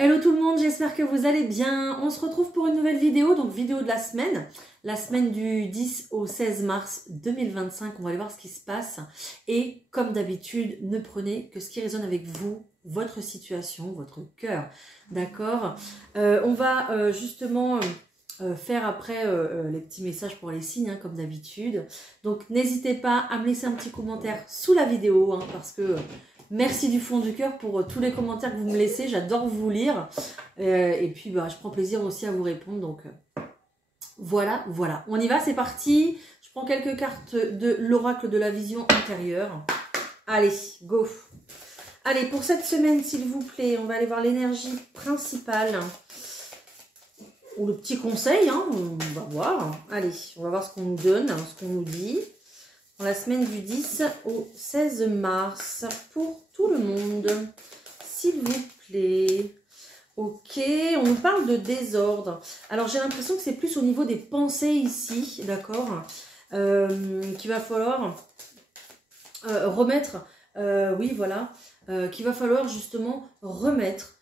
Hello tout le monde, j'espère que vous allez bien. On se retrouve pour une nouvelle vidéo, donc vidéo de la semaine du 10 au 16 mars 2025. On va aller voir ce qui se passe. Et comme d'habitude, ne prenez que ce qui résonne avec vous, votre situation, votre cœur. D'accord. On va justement faire après les petits messages pour les signes, hein, comme d'habitude. Donc n'hésitez pas à me laisser un petit commentaire sous la vidéo, hein, parce que... merci du fond du cœur pour tous les commentaires que vous me laissez, j'adore vous lire. Et puis je prends plaisir aussi à vous répondre. Donc voilà. On y va, c'est parti. Je prends quelques cartes de l'oracle de la vision intérieure. Allez, go. Allez, pour cette semaine, s'il vous plaît, on va aller voir l'énergie principale. Ou le petit conseil, hein, on va voir. Allez, on va voir ce qu'on nous donne, ce qu'on nous dit. Dans la semaine du 10 au 16 mars, pour tout le monde, s'il vous plaît. Ok, on nous parle de désordre. Alors, j'ai l'impression que c'est plus au niveau des pensées ici, d'accord, qu'il va falloir remettre, oui, voilà, qu'il va falloir justement remettre...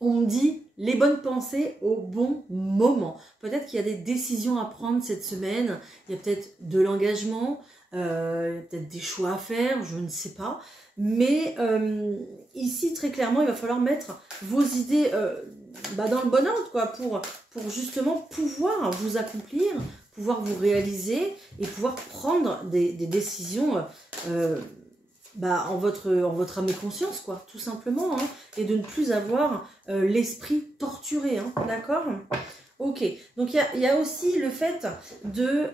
on me dit les bonnes pensées au bon moment. Peut-être qu'il y a des décisions à prendre cette semaine. Il y a peut-être de l'engagement, peut-être des choix à faire, je ne sais pas. Mais ici, très clairement, il va falloir mettre vos idées dans le bon ordre, quoi, pour justement pouvoir vous accomplir, pouvoir vous réaliser et pouvoir prendre des décisions en votre âme et conscience, quoi, tout simplement, hein, et de ne plus avoir l'esprit torturé, hein, d'accord? Ok, donc il y a aussi le fait de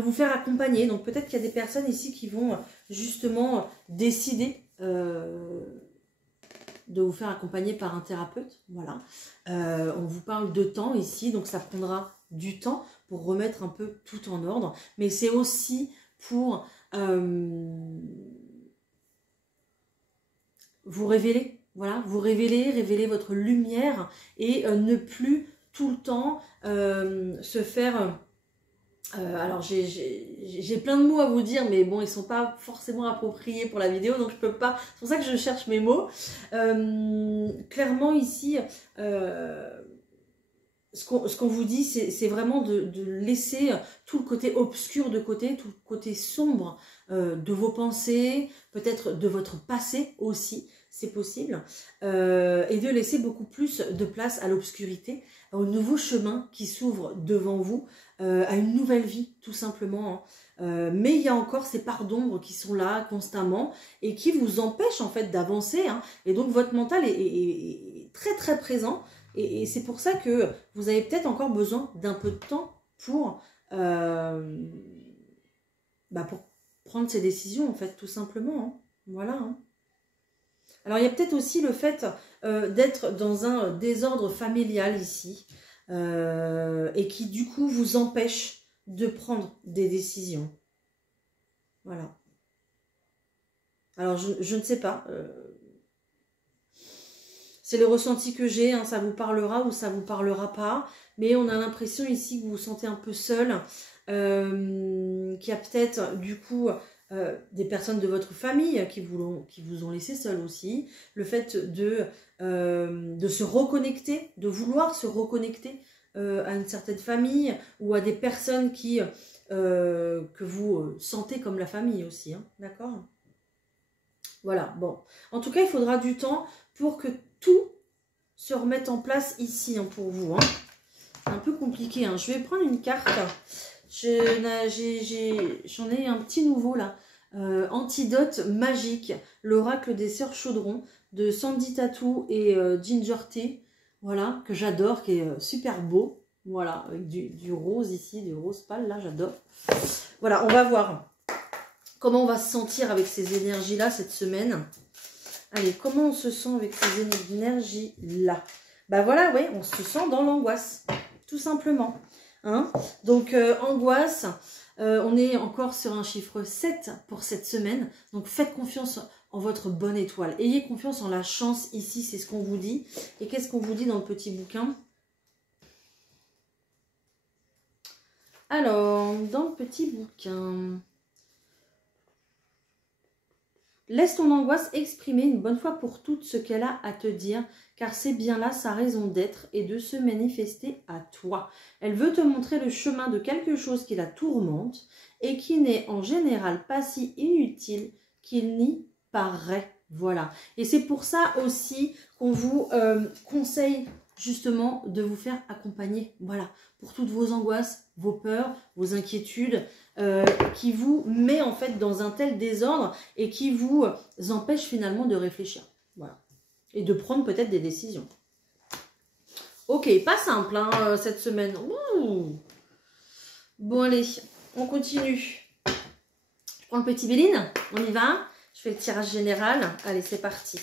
vous faire accompagner. Donc peut-être qu'il y a des personnes ici qui vont justement décider de vous faire accompagner par un thérapeute, voilà. On vous parle de temps ici, donc ça prendra du temps pour remettre un peu tout en ordre, mais c'est aussi pour... vous révéler, voilà, vous révéler votre lumière et ne plus tout le temps se faire... alors j'ai plein de mots à vous dire, mais bon, ils sont pas forcément appropriés pour la vidéo, donc je peux pas, c'est pour ça que je cherche mes mots. Clairement ici, ce qu'on vous dit, c'est vraiment de laisser tout le côté obscur de côté, tout le côté sombre de vos pensées, peut-être de votre passé aussi, c'est possible, et de laisser beaucoup plus de place à l'obscurité, au nouveau chemin qui s'ouvre devant vous, à une nouvelle vie, tout simplement, hein. Mais il y a encore ces parts d'ombre qui sont là constamment et qui vous empêchent en fait d'avancer, hein. Et donc votre mental est très très présent. Et c'est pour ça que vous avez peut-être encore besoin d'un peu de temps pour prendre ces décisions, en fait, tout simplement, hein. Voilà, hein. Alors, il y a peut-être aussi le fait d'être dans un désordre familial ici, et qui, du coup, vous empêche de prendre des décisions. Voilà. Alors, je ne sais pas... c'est le ressenti que j'ai, hein, ça vous parlera ou ça vous parlera pas. Mais on a l'impression ici que vous vous sentez un peu seul. Qu'il y a peut-être du coup des personnes de votre famille qui vous ont laissé seul aussi. Le fait de se reconnecter, de vouloir se reconnecter à une certaine famille ou à des personnes que vous sentez comme la famille aussi. Hein, d'accord ? Voilà, bon. En tout cas, il faudra du temps pour que tout se remette en place ici, hein, pour vous. Hein. C'est un peu compliqué. Hein. Je vais prendre une carte. J'en ai un petit nouveau là. Antidote magique. L'oracle des sœurs Chaudron de Sandy Tattoo et Ginger Tea. Voilà, que j'adore, qui est super beau. Voilà, avec du rose ici, du rose pâle, là, j'adore. Voilà, on va voir comment on va se sentir avec ces énergies-là cette semaine. Allez, comment on se sent avec ces énergies-là? Bah voilà, ouais, on se sent dans l'angoisse, tout simplement. Hein, donc, angoisse, on est encore sur un chiffre 7 pour cette semaine. Donc, faites confiance en votre bonne étoile. Ayez confiance en la chance ici, c'est ce qu'on vous dit. Et qu'est-ce qu'on vous dit dans le petit bouquin? Alors, dans le petit bouquin... Laisse ton angoisse exprimer une bonne fois pour toutes ce qu'elle a à te dire, car c'est bien là sa raison d'être et de se manifester à toi. Elle veut te montrer le chemin de quelque chose qui la tourmente et qui n'est en général pas si inutile qu'il n'y paraît. Voilà. Et c'est pour ça aussi qu'on vous conseille justement de vous faire accompagner. Voilà. Pour toutes vos angoisses, vos peurs, vos inquiétudes, qui vous met en fait dans un tel désordre et qui vous empêche finalement de réfléchir. Voilà. Et de prendre peut-être des décisions. Ok, pas simple hein, cette semaine. Ouh. Bon allez, on continue. Je prends le petit Béline, on y va. Je fais le tirage général. Allez, c'est parti.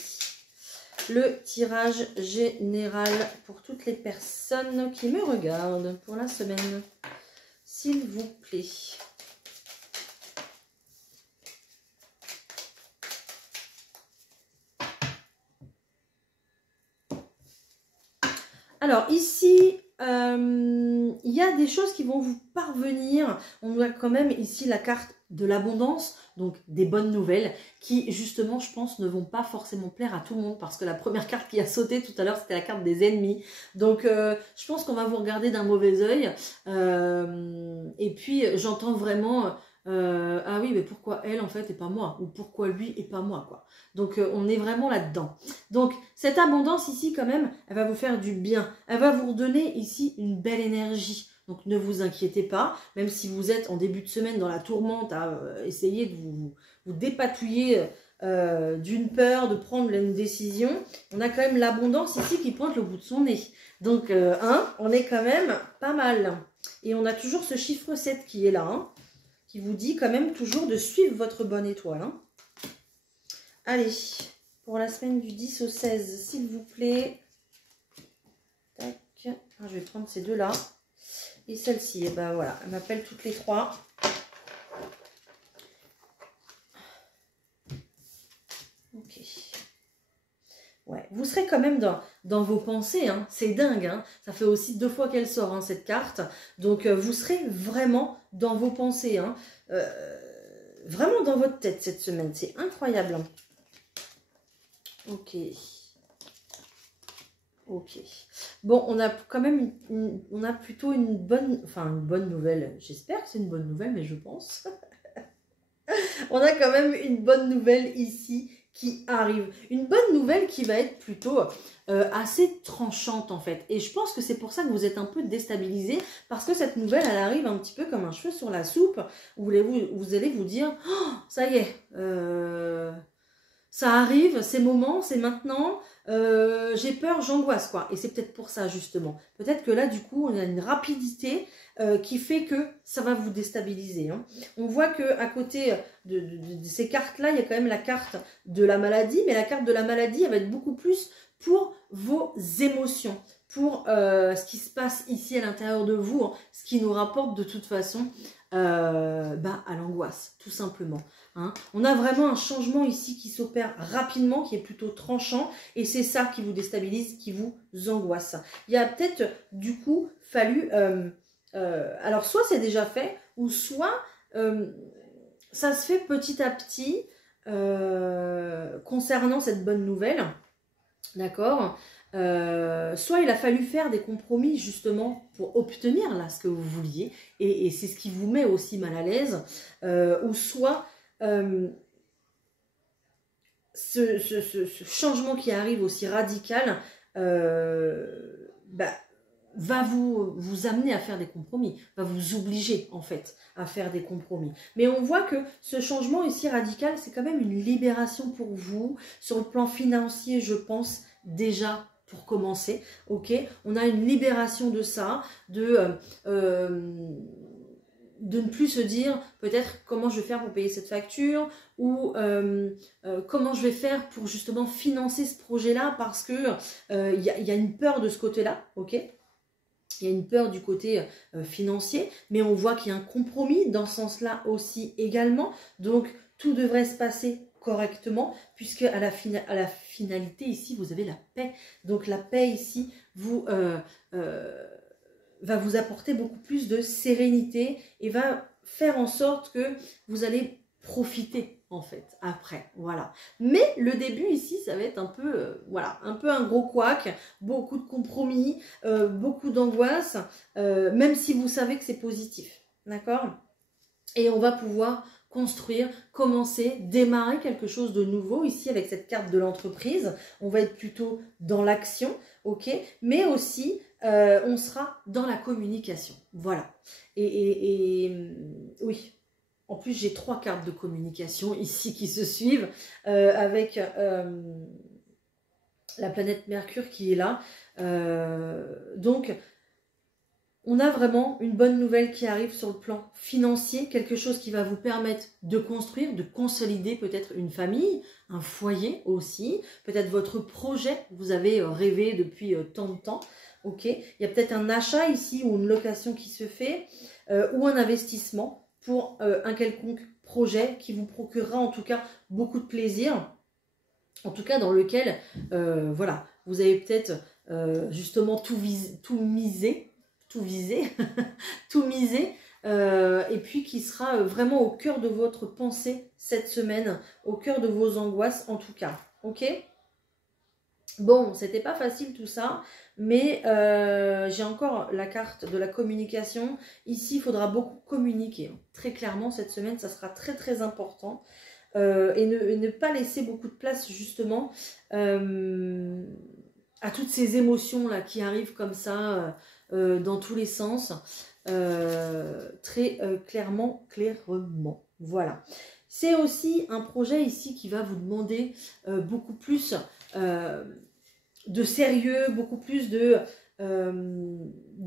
Le tirage général pour toutes les personnes qui me regardent pour la semaine. S'il vous plaît. Alors ici, il y a des choses qui vont vous parvenir. On a quand même ici la carte de l'abondance, donc des bonnes nouvelles, qui justement, je pense, ne vont pas forcément plaire à tout le monde, parce que la première carte qui a sauté tout à l'heure, c'était la carte des ennemis. Donc je pense qu'on va vous regarder d'un mauvais œil. Et puis j'entends vraiment... ah oui, mais pourquoi elle en fait et pas moi, ou pourquoi lui et pas moi quoi. Donc on est vraiment là-dedans. Donc cette abondance ici quand même, elle va vous faire du bien, elle va vous redonner ici une belle énergie. Donc ne vous inquiétez pas, même si vous êtes en début de semaine dans la tourmente à essayer de vous dépatouiller d'une peur, de prendre une décision, on a quand même l'abondance ici qui pointe le bout de son nez. Donc on est quand même pas mal. Et on a toujours ce chiffre 7 qui est là, hein, qui vous dit quand même toujours de suivre votre bonne étoile. Hein. Allez, pour la semaine du 10 au 16, s'il vous plaît. Tac. Ah, je vais prendre ces deux-là. Et celle-ci, et ben voilà, elle m'appelle toutes les trois. Ok. Ouais, vous serez quand même dans vos pensées, hein. C'est dingue, hein. Ça fait aussi 2 fois qu'elle sort, hein, cette carte. Donc, vous serez vraiment dans vos pensées, hein. Vraiment dans votre tête cette semaine, c'est incroyable. Hein. Ok. Ok. Bon, on a quand même, on a plutôt une bonne nouvelle. J'espère que c'est une bonne nouvelle, mais je pense. On a quand même une bonne nouvelle ici qui arrive. Une bonne nouvelle qui va être plutôt assez tranchante en fait. Et je pense que c'est pour ça que vous êtes un peu déstabilisé, parce que cette nouvelle, elle arrive un petit peu comme un cheveu sur la soupe, où vous allez vous dire, oh, ça y est, ça arrive, c'est moment, c'est maintenant, j'ai peur, j'angoisse quoi. Et c'est peut-être pour ça justement. Peut-être que là du coup on a une rapidité qui fait que ça va vous déstabiliser. Hein. On voit que à côté de ces cartes là, il y a quand même la carte de la maladie, mais la carte de la maladie elle va être beaucoup plus pour vos émotions, pour ce qui se passe ici à l'intérieur de vous, hein, ce qui nous rapporte de toute façon à l'angoisse, tout simplement. Hein. On a vraiment un changement ici qui s'opère rapidement, qui est plutôt tranchant, et c'est ça qui vous déstabilise, qui vous angoisse. Il y a peut-être du coup fallu, alors soit c'est déjà fait, ou soit ça se fait petit à petit concernant cette bonne nouvelle, d'accord. Soit il a fallu faire des compromis justement pour obtenir là ce que vous vouliez, et c'est ce qui vous met aussi mal à l'aise, ou soit ce changement qui arrive aussi radical va vous amener à faire des compromis, va vous obliger en fait à faire des compromis. Mais on voit que ce changement ici radical, c'est quand même une libération pour vous, sur le plan financier je pense déjà pour commencer, ok. On a une libération de ça, de ne plus se dire peut-être comment je vais faire pour payer cette facture, ou comment je vais faire pour justement financer ce projet-là, parce que y a une peur de ce côté-là, ok. Il y a une peur du côté financier, mais on voit qu'il y a un compromis dans ce sens-là aussi également, donc tout devrait se passer correctement, puisque à la finalité ici, vous avez la paix. Donc la paix ici va vous apporter beaucoup plus de sérénité et va faire en sorte que vous allez profiter en fait, après, voilà. Mais le début ici, ça va être un peu, voilà, un peu un gros couac, beaucoup de compromis, beaucoup d'angoisse, même si vous savez que c'est positif, d'accord? Et on va pouvoir construire, commencer, démarrer quelque chose de nouveau. Ici, avec cette carte de l'entreprise, on va être plutôt dans l'action, ok? Mais aussi, on sera dans la communication, voilà. Oui. En plus, j'ai 3 cartes de communication ici qui se suivent avec la planète Mercure qui est là. Donc, on a vraiment une bonne nouvelle qui arrive sur le plan financier, quelque chose qui va vous permettre de construire, de consolider peut-être une famille, un foyer aussi, peut-être votre projet que vous avez rêvé depuis tant de temps. Ok, il y a peut-être un achat ici ou une location qui se fait ou un investissement pour un quelconque projet qui vous procurera en tout cas beaucoup de plaisir, en tout cas dans lequel voilà, vous avez peut-être justement tout misé, tout miser, et puis qui sera vraiment au cœur de votre pensée cette semaine, au cœur de vos angoisses en tout cas, ok? Bon, c'était pas facile tout ça, mais j'ai encore la carte de la communication. Ici, il faudra beaucoup communiquer. Très clairement, cette semaine, ça sera très très important. Et ne pas laisser beaucoup de place justement à toutes ces émotions là qui arrivent comme ça dans tous les sens, très clairement. Voilà. C'est aussi un projet ici qui va vous demander beaucoup plus de sérieux, beaucoup plus de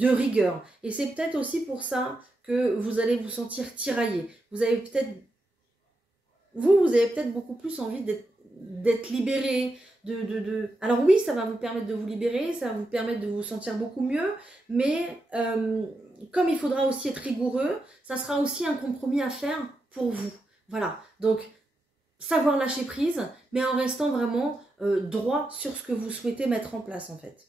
rigueur. Et c'est peut-être aussi pour ça que vous allez vous sentir tiraillé. Vous avez peut-être beaucoup plus envie d'être libéré, Alors oui, ça va vous permettre de vous libérer, ça va vous permettre de vous sentir beaucoup mieux, mais comme il faudra aussi être rigoureux, ça sera aussi un compromis à faire pour vous. Voilà, donc savoir lâcher prise, mais en restant vraiment droit sur ce que vous souhaitez mettre en place en fait.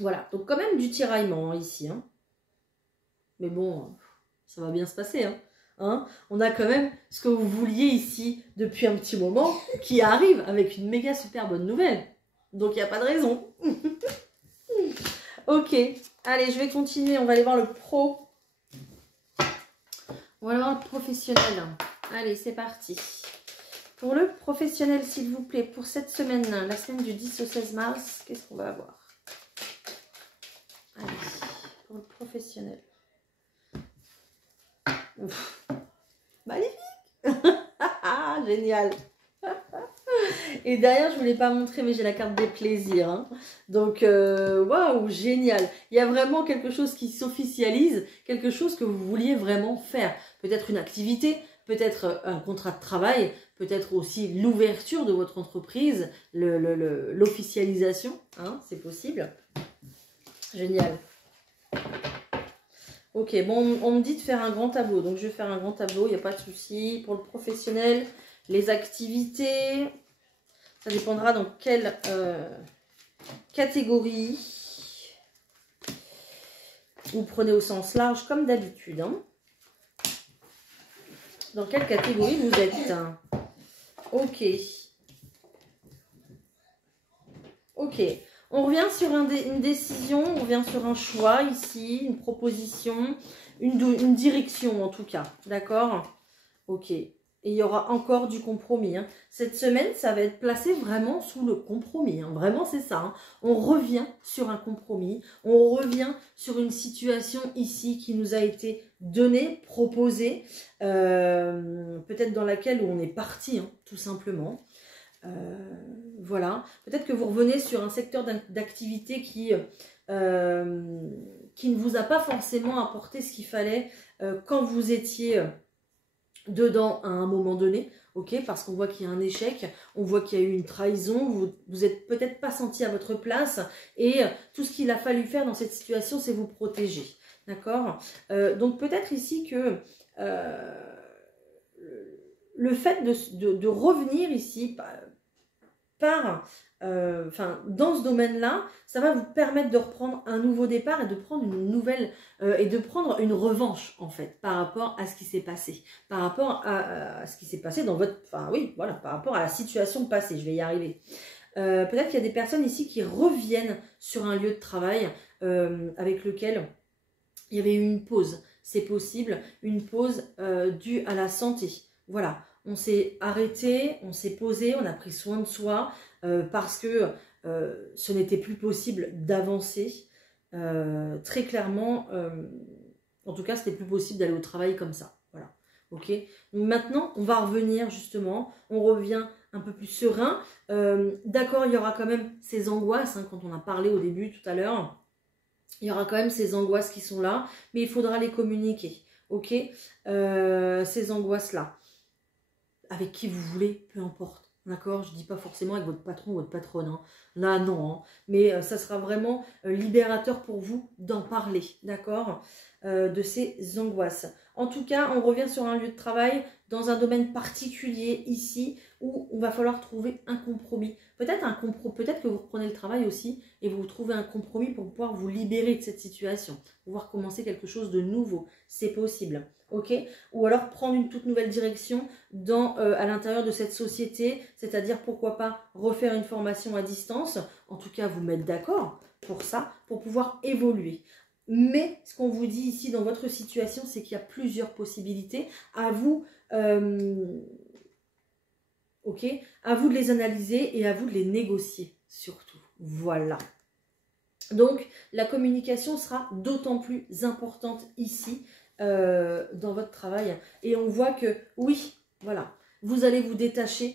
Voilà, donc quand même du tiraillement ici, hein. Mais bon, ça va bien se passer, hein. On a quand même ce que vous vouliez ici depuis un petit moment qui arrive avec une méga super bonne nouvelle. Donc il n'y a pas de raison. Ok, allez, je vais continuer. On va aller voir le pro. On va aller voir le professionnel. Allez, c'est parti. Pour le professionnel, s'il vous plaît, pour cette semaine, la semaine du 10 au 16 mars, qu'est-ce qu'on va avoir? Allez, pour le professionnel. Ouf. Magnifique. Génial. Et derrière, je ne vous l'ai pas montré, mais j'ai la carte des plaisirs, hein. Donc, waouh, génial. Il y a vraiment quelque chose qui s'officialise, quelque chose que vous vouliez vraiment faire. Peut-être une activité, peut-être un contrat de travail, peut-être aussi l'ouverture de votre entreprise, l'officialisation, hein, c'est possible. Génial. Ok, bon, on me dit de faire un grand tableau, donc je vais faire un grand tableau, il n'y a pas de souci. Pour le professionnel, les activités, ça dépendra dans quelle catégorie. Vous prenez au sens large, comme d'habitude, hein. Dans quelle catégorie vous êtes? Ok. Ok. On revient sur une décision, on revient sur un choix ici, une proposition, une direction en tout cas. D'accord? Ok. Et il y aura encore du compromis, hein. Cette semaine, ça va être placé vraiment sous le compromis, hein. Vraiment, c'est ça, hein. On revient sur un compromis, on revient sur une situation ici qui nous a été donnée, proposée, peut-être dans laquelle on est parti, hein, tout simplement. Voilà, peut-être que vous revenez sur un secteur d'activité qui ne vous a pas forcément apporté ce qu'il fallait quand vous étiez dedans à un moment donné, ok, parce qu'on voit qu'il y a un échec, on voit qu'il y a eu une trahison, vous êtes peut-être pas senti à votre place et tout ce qu'il a fallu faire dans cette situation, c'est vous protéger, d'accord? Donc peut-être ici que le fait de revenir ici, dans ce domaine-là, ça va vous permettre de reprendre un nouveau départ et de prendre une nouvelle et de prendre une revanche en fait par rapport à ce qui s'est passé, par rapport à ce qui s'est passé dans votre, par rapport à la situation passée. Je vais y arriver. Peut-être qu'il y a des personnes ici qui reviennent sur un lieu de travail avec lequel il y avait eu une pause. C'est possible, une pause due à la santé. Voilà, on s'est arrêté, on s'est posé, on a pris soin de soi parce que ce n'était plus possible d'avancer. Très clairement, en tout cas, c'était plus possible d'aller au travail comme ça. Voilà, ok. Donc maintenant, on va revenir justement, on revient un peu plus serein. D'accord, il y aura quand même ces angoisses, hein, quand on a parlé au début tout à l'heure. Il y aura quand même ces angoisses qui sont là, mais il faudra les communiquer, ok. Ces angoisses-là, avec qui vous voulez, peu importe, d'accord. Je ne dis pas forcément avec votre patron ou votre patronne, hein. Là non, hein. Mais ça sera vraiment libérateur pour vous d'en parler, d'accord, de ces angoisses. En tout cas, on revient sur un lieu de travail dans un domaine particulier ici où on va falloir trouver un compromis. Peut-être que vous reprenez le travail aussi et vous trouvez un compromis pour pouvoir vous libérer de cette situation, pouvoir commencer quelque chose de nouveau. C'est possible, ok? Ou alors prendre une toute nouvelle direction à l'intérieur de cette société, c'est-à-dire pourquoi pas refaire une formation à distance, en tout cas vous mettre d'accord pour ça, pour pouvoir évoluer. Mais ce qu'on vous dit ici dans votre situation, c'est qu'il y a plusieurs possibilités. À vous, ok, à vous de les analyser et à vous de les négocier surtout. Voilà. Donc la communication sera d'autant plus importante ici dans votre travail. Et on voit que oui, voilà, vous allez vous détacher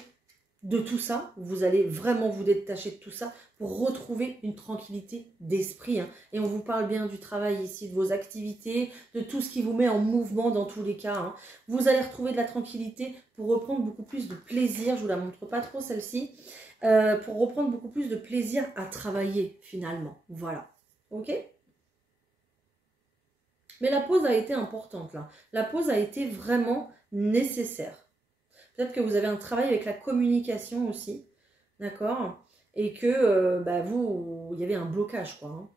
de tout ça, vous allez vraiment vous détacher de tout ça pour retrouver une tranquillité d'esprit, hein. Et on vous parle bien du travail ici, de vos activités, de tout ce qui vous met en mouvement dans tous les cas, hein. Vous allez retrouver de la tranquillité pour reprendre beaucoup plus de plaisir, je vous la montre pas trop celle-ci, pour reprendre beaucoup plus de plaisir à travailler finalement, voilà, ok. Mais la pause a été importante là, la pause a été vraiment nécessaire. Peut-être que vous avez un travail avec la communication aussi, d'accord? Et que il y avait un blocage, quoi, hein.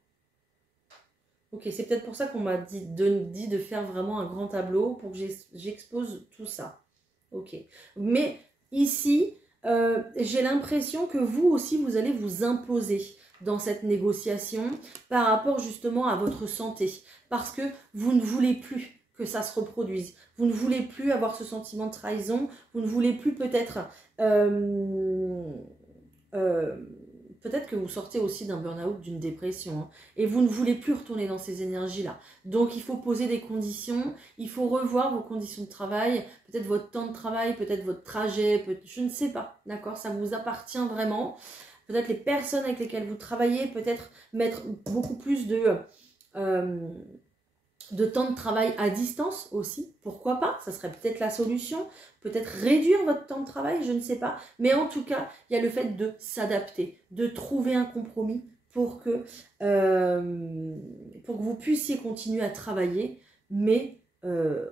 Ok, c'est peut-être pour ça qu'on m'a dit de faire vraiment un grand tableau pour que j'expose tout ça. Ok. Mais ici, j'ai l'impression que vous aussi, vous allez vous imposer dans cette négociation par rapport justement à votre santé. Parce que vous ne voulez plus que ça se reproduise. Vous ne voulez plus avoir ce sentiment de trahison. Vous ne voulez plus peut-être... peut-être que vous sortez aussi d'un burn-out, d'une dépression, hein, et vous ne voulez plus retourner dans ces énergies-là. Donc, il faut poser des conditions, il faut revoir vos conditions de travail, peut-être votre temps de travail, peut-être votre trajet, je ne sais pas, d'accord? Ça vous appartient vraiment. Peut-être les personnes avec lesquelles vous travaillez, peut-être mettre beaucoup plus de temps de travail à distance aussi, pourquoi pas, ça serait peut-être la solution, peut-être réduire votre temps de travail, je ne sais pas, mais en tout cas, il y a le fait de s'adapter, de trouver un compromis pour que vous puissiez continuer à travailler, mais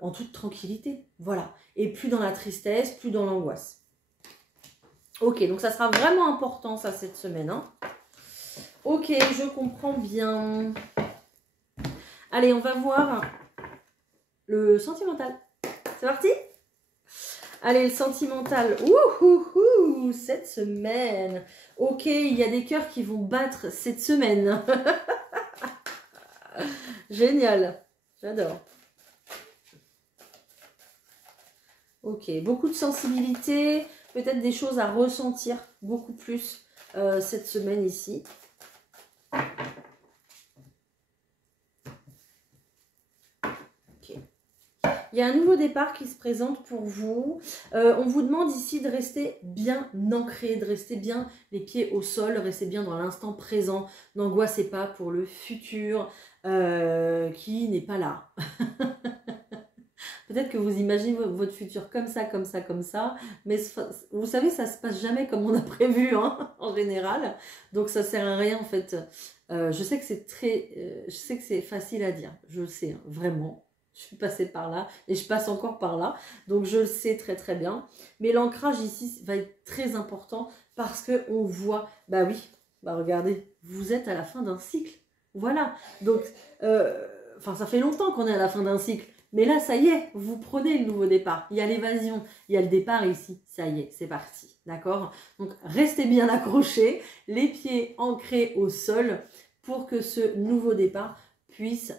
en toute tranquillité, voilà, et plus dans la tristesse, plus dans l'angoisse. Ok, donc ça sera vraiment important ça cette semaine, hein. Ok, je comprends bien. Allez, on va voir le sentimental. C'est parti? Allez, le sentimental. Ouh, cette semaine. Ok, il y a des cœurs qui vont battre cette semaine. Génial. J'adore. Ok, beaucoup de sensibilité. Peut-être des choses à ressentir beaucoup plus cette semaine ici. Il y a un nouveau départ qui se présente pour vous. On vous demande ici de rester bien ancré, de rester bien les pieds au sol, rester bien dans l'instant présent. N'angoissez pas pour le futur qui n'est pas là. Peut-être que vous imaginez votre futur comme ça, comme ça, comme ça. Mais vous savez, ça se passe jamais comme on a prévu, hein, en général. Donc ça sert à rien en fait. Je sais que c'est facile à dire. Je le sais, hein, vraiment. Je suis passée par là et je passe encore par là. Donc, je le sais très, très bien. Mais l'ancrage ici va être très important parce qu'on voit, bah oui, bah regardez, vous êtes à la fin d'un cycle. Voilà, donc, enfin ça fait longtemps qu'on est à la fin d'un cycle, mais là ça y est, vous prenez le nouveau départ, il y a l'évasion, il y a le départ ici, ça y est, c'est parti, d'accord? Donc restez bien accrochés, les pieds ancrés au sol pour que ce nouveau départ puisse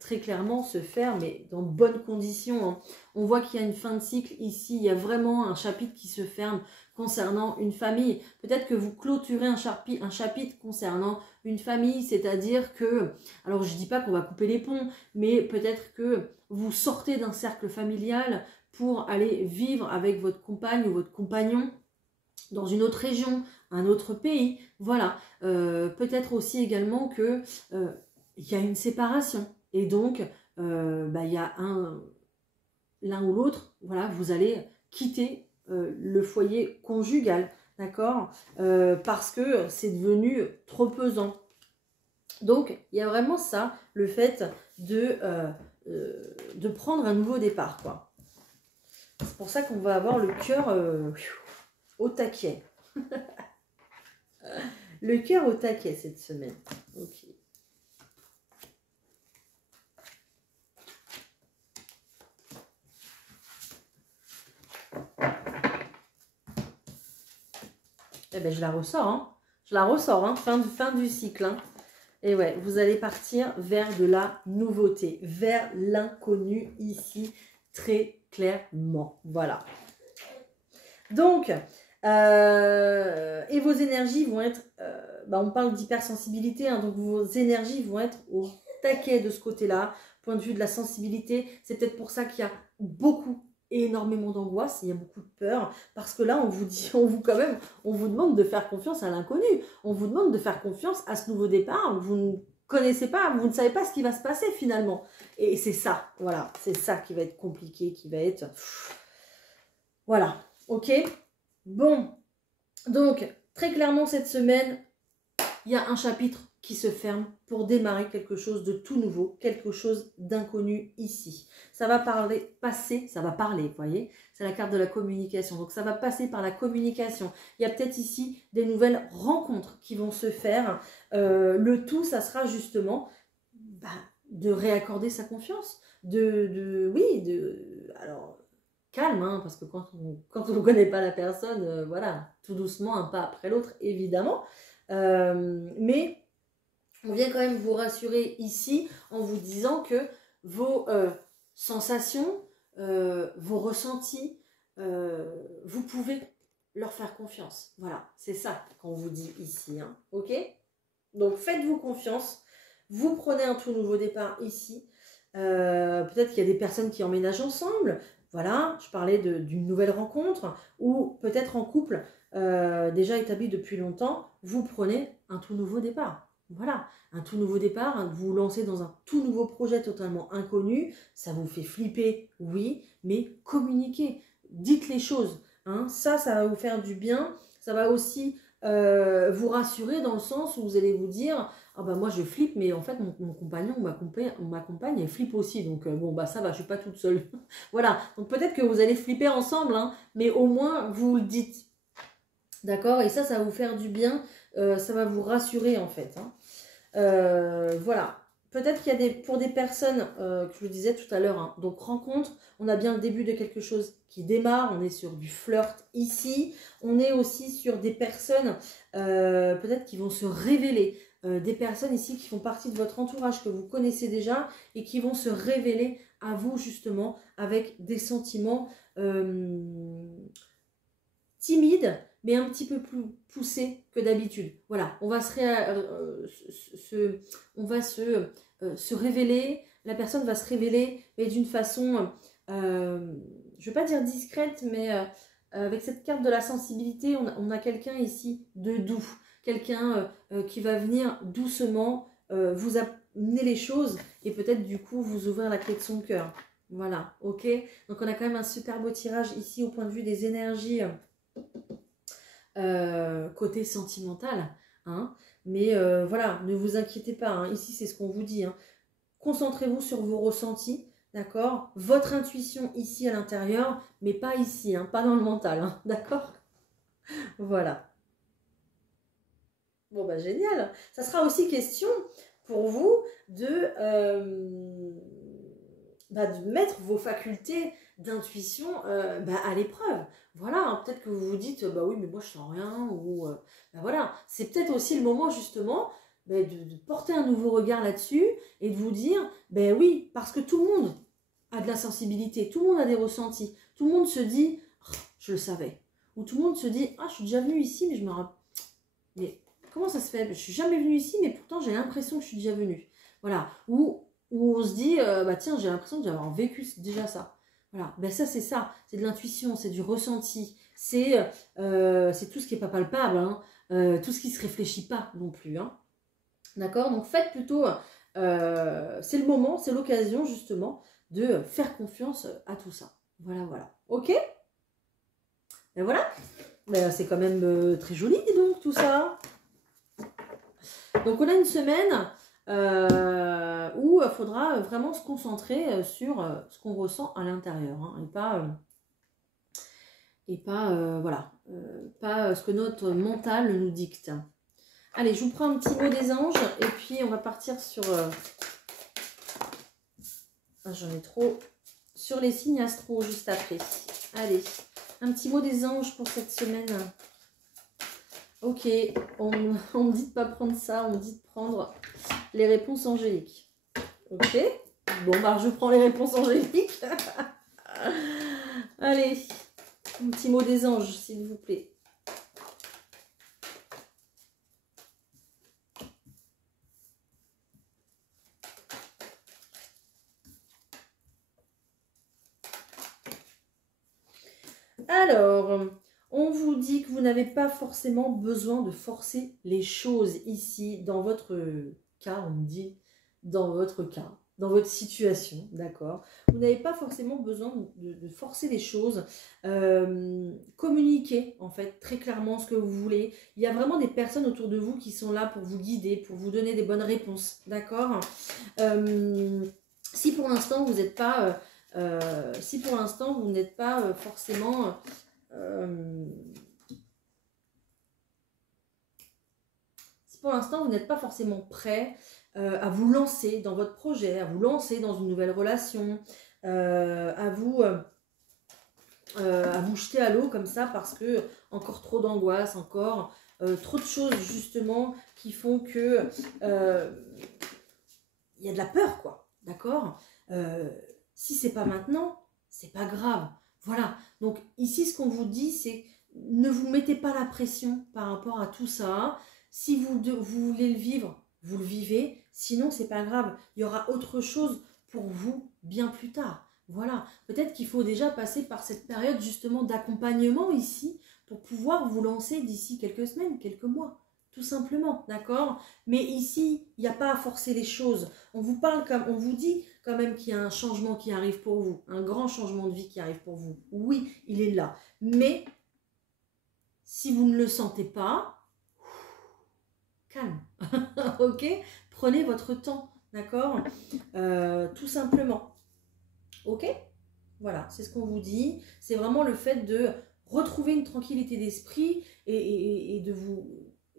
très clairement se faire, mais dans de bonnes conditions, hein. On voit qu'il y a une fin de cycle ici, il y a vraiment un chapitre qui se ferme concernant une famille. Peut-être que vous clôturez un chapitre concernant une famille, c'est-à-dire que, alors je ne dis pas qu'on va couper les ponts, mais peut-être que vous sortez d'un cercle familial pour aller vivre avec votre compagne ou votre compagnon dans une autre région, un autre pays. Voilà, peut-être aussi également que il y a une séparation et donc bah, il y a l'un ou l'autre, voilà, vous allez quitter le foyer conjugal, d'accord, parce que c'est devenu trop pesant. Donc, il y a vraiment ça, le fait de prendre un nouveau départ, quoi. C'est pour ça qu'on va avoir le cœur au taquet. Le cœur au taquet cette semaine. Ok. Eh ben, je la ressors, hein. Je la ressors, hein. Fin du cycle, hein. Et ouais, vous allez partir vers de la nouveauté, vers l'inconnu ici, très clairement. Voilà. Donc, et vos énergies vont être, on parle d'hypersensibilité, hein, donc vos énergies vont être au taquet de ce côté-là, point de vue de la sensibilité. C'est peut-être pour ça qu'il y a beaucoup et énormément d'angoisse, il y a beaucoup de peur, parce que là, on vous dit, on vous demande de faire confiance à l'inconnu, on vous demande de faire confiance à ce nouveau départ, vous ne connaissez pas, vous ne savez pas ce qui va se passer finalement. Et c'est ça, voilà, c'est ça qui va être compliqué, qui va être... Voilà, ok? Bon, donc, très clairement, cette semaine, il y a un chapitre qui se ferme pour démarrer quelque chose de tout nouveau, quelque chose d'inconnu ici. Ça va passer, vous voyez, c'est la carte de la communication. Donc, ça va passer par la communication. Il y a peut-être ici des nouvelles rencontres qui vont se faire. Le tout, ça sera justement de réaccorder sa confiance. Alors, calme, hein, parce que quand on ne connaît pas la personne, voilà, tout doucement, un pas après l'autre, évidemment. Mais on vient quand même vous rassurer ici en vous disant que vos sensations, vos ressentis, vous pouvez leur faire confiance. Voilà, c'est ça qu'on vous dit ici, hein, ok? Donc faites-vous confiance, vous prenez un tout nouveau départ ici. Peut-être qu'il y a des personnes qui emménagent ensemble. Voilà, je parlais d'une nouvelle rencontre, ou peut-être en couple, déjà établi depuis longtemps, vous prenez un tout nouveau départ. Voilà, un tout nouveau départ, hein, vous vous lancez dans un tout nouveau projet totalement inconnu, ça vous fait flipper, oui, mais communiquez, dites les choses, hein, ça va vous faire du bien, ça va aussi vous rassurer dans le sens où vous allez vous dire, ah bah moi je flippe, mais en fait mon compagnon ou ma compagne elle flippe aussi, donc bon bah ça va, je suis pas toute seule. Voilà, donc peut-être que vous allez flipper ensemble, hein, mais au moins vous le dites, d'accord? Et ça va vous faire du bien, ça va vous rassurer en fait, hein. Voilà, peut-être qu'il y a pour des personnes, que je vous disais tout à l'heure, hein, donc rencontre, on a bien le début de quelque chose qui démarre, on est sur du flirt ici, on est aussi sur des personnes peut-être qui vont se révéler, des personnes ici qui font partie de votre entourage que vous connaissez déjà et qui vont se révéler à vous justement avec des sentiments timides, mais un petit peu plus poussé que d'habitude. Voilà, on va se révéler, la personne va se révéler, mais d'une façon, je ne vais pas dire discrète, mais avec cette carte de la sensibilité, on a quelqu'un ici de doux, quelqu'un qui va venir doucement vous amener les choses et peut-être du coup vous ouvrir la clé de son cœur. Voilà, ok? Donc on a quand même un super beau tirage ici au point de vue des énergies. Côté sentimental, hein. Mais voilà, ne vous inquiétez pas, hein. Ici c'est ce qu'on vous dit, hein. Concentrez-vous sur vos ressentis, d'accord? Votre intuition ici à l'intérieur, mais pas ici, hein, pas dans le mental, hein, d'accord? Voilà. Bon, bah génial. Ça sera aussi question pour vous de mettre vos facultés d'intuition à l'épreuve. Voilà, hein, peut-être que vous vous dites, bah oui, mais moi je sens rien, ou voilà. C'est peut-être aussi le moment justement de porter un nouveau regard là-dessus et de vous dire, ben oui, parce que tout le monde a de la sensibilité, tout le monde a des ressentis, tout le monde se dit, oh, je le savais. Ou tout le monde se dit, ah, je suis déjà venu ici, mais je me rappelle. Mais comment ça se fait? Je suis jamais venue ici, mais pourtant j'ai l'impression que je suis déjà venue. Voilà. Ou on se dit, bah tiens, j'ai l'impression d'avoir vécu déjà ça. Voilà. Ben ça, c'est de l'intuition, c'est du ressenti, c'est tout ce qui n'est pas palpable, hein, tout ce qui ne se réfléchit pas non plus. Hein. D'accord? Donc faites plutôt, c'est le moment, c'est l'occasion justement de faire confiance à tout ça. Voilà, voilà. Ok? Ben voilà. Ben, c'est quand même très joli, dis donc, tout ça. Donc on a une semaine où il faudra vraiment se concentrer sur ce qu'on ressent à l'intérieur, hein, voilà, pas ce que notre mental nous dicte. Allez, je vous prends un petit mot des anges et puis on va partir sur... j'en ai trop. Sur les signes astro juste après. Allez, un petit mot des anges pour cette semaine. Ok, on me dit de pas prendre ça, on me dit de prendre les réponses angéliques. Ok, bon bah je prends les réponses angéliques. Allez, un petit mot des anges s'il vous plaît. Alors, on vous dit que vous n'avez pas forcément besoin de forcer les choses ici, dans votre cas, on me dit, dans votre cas, dans votre situation, d'accord? Vous n'avez pas forcément besoin de forcer les choses. Communiquez, en fait, très clairement ce que vous voulez. Il y a vraiment des personnes autour de vous qui sont là pour vous guider, pour vous donner des bonnes réponses, d'accord? Si pour l'instant, vous n'êtes pas... si pour l'instant vous n'êtes pas forcément si pour l'instant vous n'êtes pas forcément prêt à vous lancer dans votre projet, à vous lancer dans une nouvelle relation, à vous jeter à l'eau comme ça parce que encore trop d'angoisse, encore trop de choses justement qui font que il y a de la peur, quoi, d'accord? Si c'est pas maintenant, c'est pas grave. Voilà, donc ici ce qu'on vous dit c'est ne vous mettez pas la pression par rapport à tout ça. Si vous voulez le vivre, vous le vivez, sinon c'est pas grave. Il y aura autre chose pour vous bien plus tard. Voilà, peut-être qu'il faut déjà passer par cette période justement d'accompagnement ici pour pouvoir vous lancer d'ici quelques semaines, quelques mois. Tout simplement, d'accord? Mais ici, il n'y a pas à forcer les choses. On vous dit quand même qu'il y a un changement qui arrive pour vous, un grand changement de vie qui arrive pour vous. Oui, il est là. Mais si vous ne le sentez pas, calme, ok? Prenez votre temps, d'accord? Tout simplement, ok? Voilà, c'est ce qu'on vous dit. C'est vraiment le fait de retrouver une tranquillité d'esprit et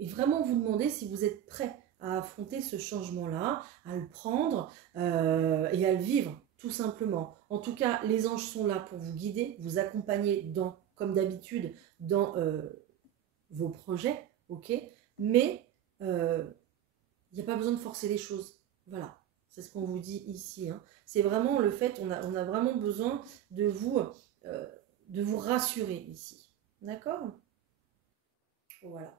vraiment vous demander si vous êtes prêt à affronter ce changement-là, à le prendre et à le vivre, tout simplement. En tout cas, les anges sont là pour vous guider, vous accompagner comme d'habitude dans vos projets, ok? Mais il n'y a pas besoin de forcer les choses. Voilà, c'est ce qu'on vous dit ici. Hein. C'est vraiment le fait, on a vraiment besoin de vous rassurer ici. D'accord? Voilà.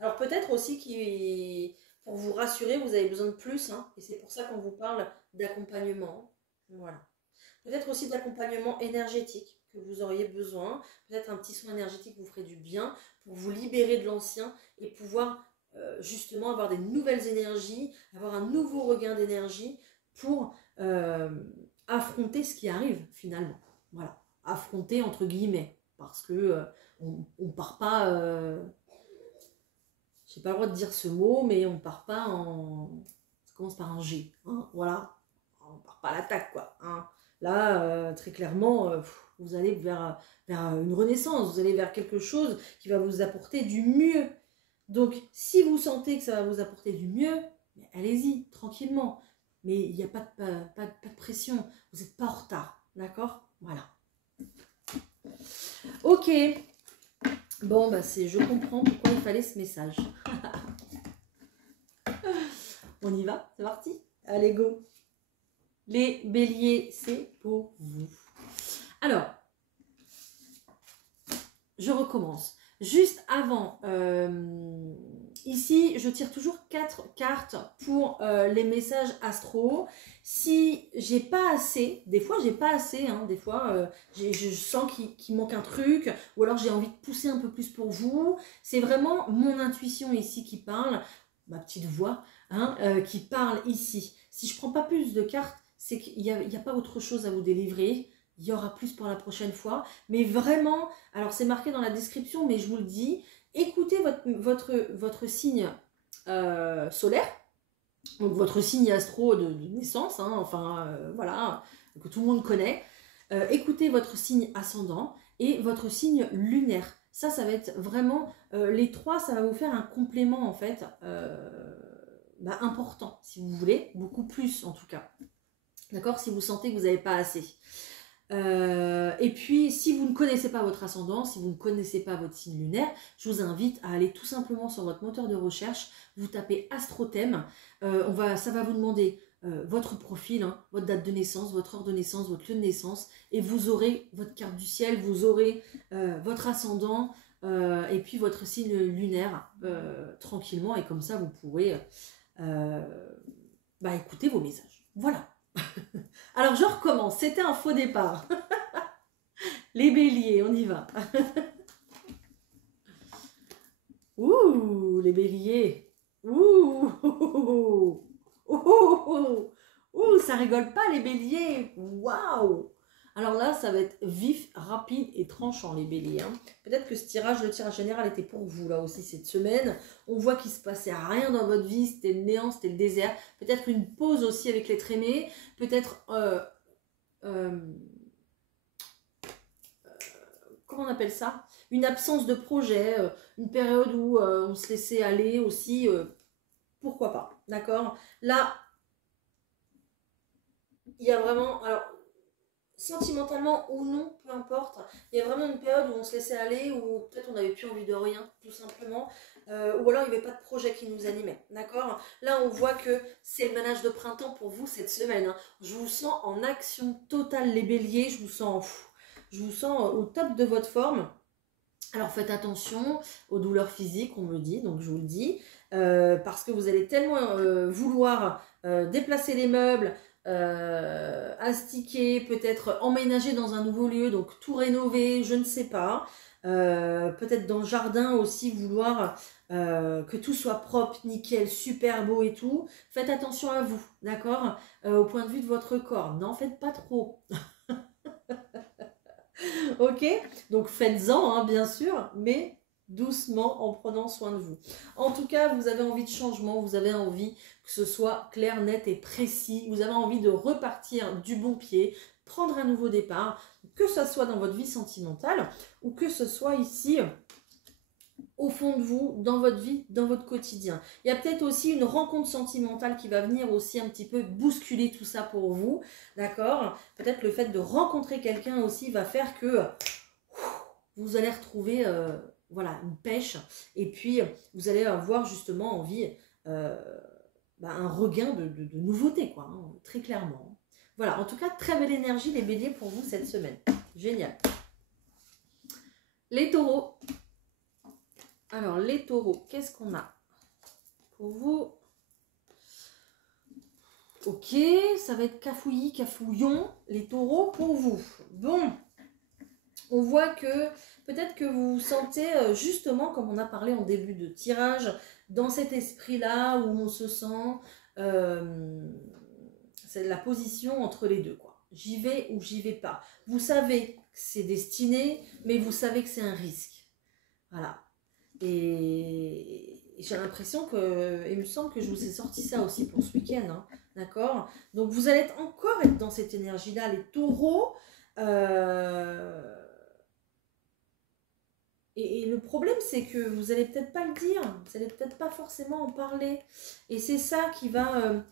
Alors peut-être aussi pour vous rassurer, vous avez besoin de plus, hein, et c'est pour ça qu'on vous parle d'accompagnement. Voilà. Peut-être aussi d'accompagnement énergétique que vous auriez besoin. Peut-être un petit soin énergétique vous ferait du bien pour vous libérer de l'ancien et pouvoir justement avoir des nouvelles énergies, avoir un nouveau regain d'énergie pour affronter ce qui arrive finalement. Voilà. Affronter entre guillemets. Parce que on part pas... j'ai pas le droit de dire ce mot, mais on part pas en... Ça commence par un G. Hein, voilà. On part pas à l'attaque, quoi. Hein. Là, très clairement, vous allez vers une renaissance, vous allez vers quelque chose qui va vous apporter du mieux. Donc, si vous sentez que ça va vous apporter du mieux, allez-y, tranquillement. Mais il n'y a pas de pression, vous n'êtes pas en retard, d'accord? Voilà. Ok. Bon, bah je comprends pourquoi il fallait ce message. On y va, c'est parti? Allez, go! Les béliers, c'est pour vous. Alors, je recommence. Juste avant, ici, je tire toujours 4 cartes pour les messages astro. Si j'ai pas assez, des fois j'ai pas assez, hein, des fois je sens qu'il manque un truc, ou alors j'ai envie de pousser un peu plus pour vous. C'est vraiment mon intuition ici qui parle, ma petite voix, hein, qui parle ici. Si je prends pas plus de cartes, c'est qu'il n'y a pas autre chose à vous délivrer. Il y aura plus pour la prochaine fois. Mais vraiment, alors c'est marqué dans la description, mais je vous le dis, écoutez votre signe solaire, donc votre signe astro de naissance, hein, enfin voilà, que tout le monde connaît. Écoutez votre signe ascendant et votre signe lunaire. Ça va être vraiment, les trois, ça va vous faire un complément en fait, important, si vous voulez, beaucoup plus en tout cas. D'accord? Si vous sentez que vous n'avez pas assez. Et puis, si vous ne connaissez pas votre ascendant, si vous ne connaissez pas votre signe lunaire, je vous invite à aller tout simplement sur votre moteur de recherche, vous tapez Astrothème, ça va vous demander votre profil, hein, votre date de naissance, votre heure de naissance, votre lieu de naissance, et vous aurez votre carte du ciel, vous aurez votre ascendant, et puis votre signe lunaire, tranquillement, et comme ça, vous pourrez écouter vos messages. Voilà. Alors, je recommence. C'était un faux départ. Les béliers, on y va. Ouh, les béliers. Ouh, ouh, ouh, ouh, ça rigole pas, les béliers. Waouh. Alors là, ça va être vif, rapide et tranchant, les béliers. Hein. Peut-être que le tirage général était pour vous, là aussi, cette semaine. On voit qu'il ne se passait rien dans votre vie, c'était le néant, c'était le désert. Peut-être une pause aussi avec l'être aimé. Peut-être... comment on appelle ça? Une absence de projet, une période où on se laissait aller aussi. Pourquoi pas, d'accord? Là, il y a vraiment... Alors, sentimentalement ou non, peu importe, il y a vraiment une période où on se laissait aller, où peut-être on n'avait plus envie de rien, tout simplement, ou alors il n'y avait pas de projet qui nous animait, d'accord? Là, on voit que c'est le ménage de printemps pour vous cette semaine, hein. Je vous sens en action totale, les béliers, je vous sens au top de votre forme. Alors faites attention aux douleurs physiques, on me dit, donc je vous le dis, parce que vous allez tellement vouloir déplacer les meubles, astiquer, peut-être emménager dans un nouveau lieu, donc tout rénover, je ne sais pas. Peut-être dans le jardin aussi vouloir que tout soit propre, nickel, super beau et tout. Faites attention à vous, d'accord? Au point de vue de votre corps, n'en faites pas trop. Ok? Donc faites-en, hein, bien sûr, mais doucement en prenant soin de vous. En tout cas, vous avez envie de changement, vous avez envie que ce soit clair, net et précis, vous avez envie de repartir du bon pied, prendre un nouveau départ, que ce soit dans votre vie sentimentale ou que ce soit ici au fond de vous, dans votre vie, dans votre quotidien. Il y a peut-être aussi une rencontre sentimentale qui va venir aussi un petit peu bousculer tout ça pour vous, d'accord? Peut-être le fait de rencontrer quelqu'un aussi va faire que vous allez retrouver voilà, une pêche, et puis vous allez avoir justement envie, un regain de nouveauté, quoi, hein, très clairement. Voilà, en tout cas, très belle énergie les béliers pour vous cette semaine. Génial. Les taureaux. Alors, les taureaux, qu'est-ce qu'on a pour vous? Ok, ça va être cafouillis, cafouillon, les taureaux pour vous. Bon, on voit que peut-être que vous vous sentez justement, comme on a parlé en début de tirage, dans cet esprit-là où on se sent, c'est la position entre les deux, quoi. J'y vais ou j'y vais pas. Vous savez que c'est destiné, mais vous savez que c'est un risque. Voilà. Et j'ai l'impression que, il me semble que je vous ai sorti ça aussi pour ce week-end, hein, d'accord? Donc vous allez encore être dans cette énergie-là, les taureaux. Et le problème, c'est que vous n'allez peut-être pas le dire, vous n'allez peut-être pas forcément en parler. Et c'est ça qui va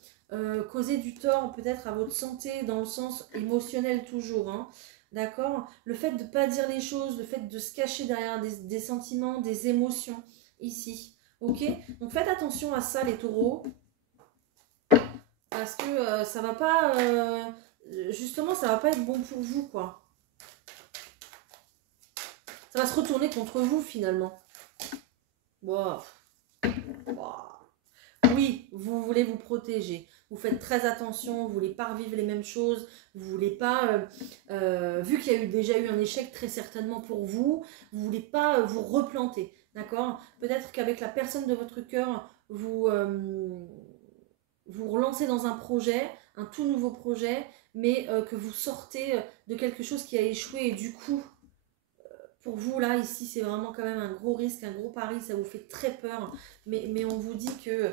causer du tort peut-être à votre santé, dans le sens émotionnel toujours, hein, d'accord? Le fait de ne pas dire les choses, le fait de se cacher derrière des sentiments, des émotions, ici, ok? Donc faites attention à ça, les taureaux, parce que ça va pas, justement, ça va pas être bon pour vous, quoi. Ça va se retourner contre vous, finalement. Wow. Wow. Oui, vous voulez vous protéger. Vous faites très attention, vous ne voulez pas revivre les mêmes choses. Vous ne voulez pas, vu qu'il y a déjà eu un échec très certainement pour vous, vous ne voulez pas vous replanter. D'accord? Peut-être qu'avec la personne de votre cœur, vous relancez dans un projet, un tout nouveau projet, mais que vous sortez de quelque chose qui a échoué et du coup, pour vous, là, ici, c'est vraiment quand même un gros risque, un gros pari, ça vous fait très peur, mais on vous dit que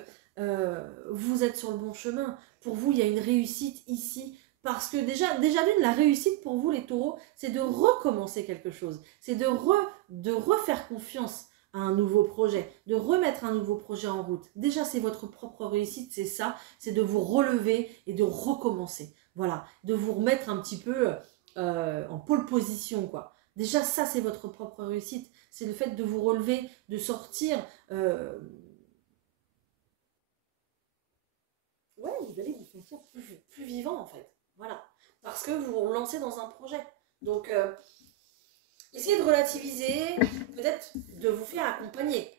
vous êtes sur le bon chemin. Pour vous, il y a une réussite ici, parce que déjà d'une, la réussite pour vous, les taureaux, c'est de recommencer quelque chose, c'est de refaire confiance à un nouveau projet, de remettre un nouveau projet en route. Déjà, c'est votre propre réussite, c'est ça, c'est de vous relever et de recommencer. Voilà, de vous remettre un petit peu en pole position, quoi. Déjà, ça, c'est votre propre réussite. C'est le fait de vous relever, de sortir. Ouais, vous allez vous sentir plus vivant, en fait. Voilà. Parce que vous vous lancez dans un projet. Donc, essayez de relativiser, peut-être de vous faire accompagner.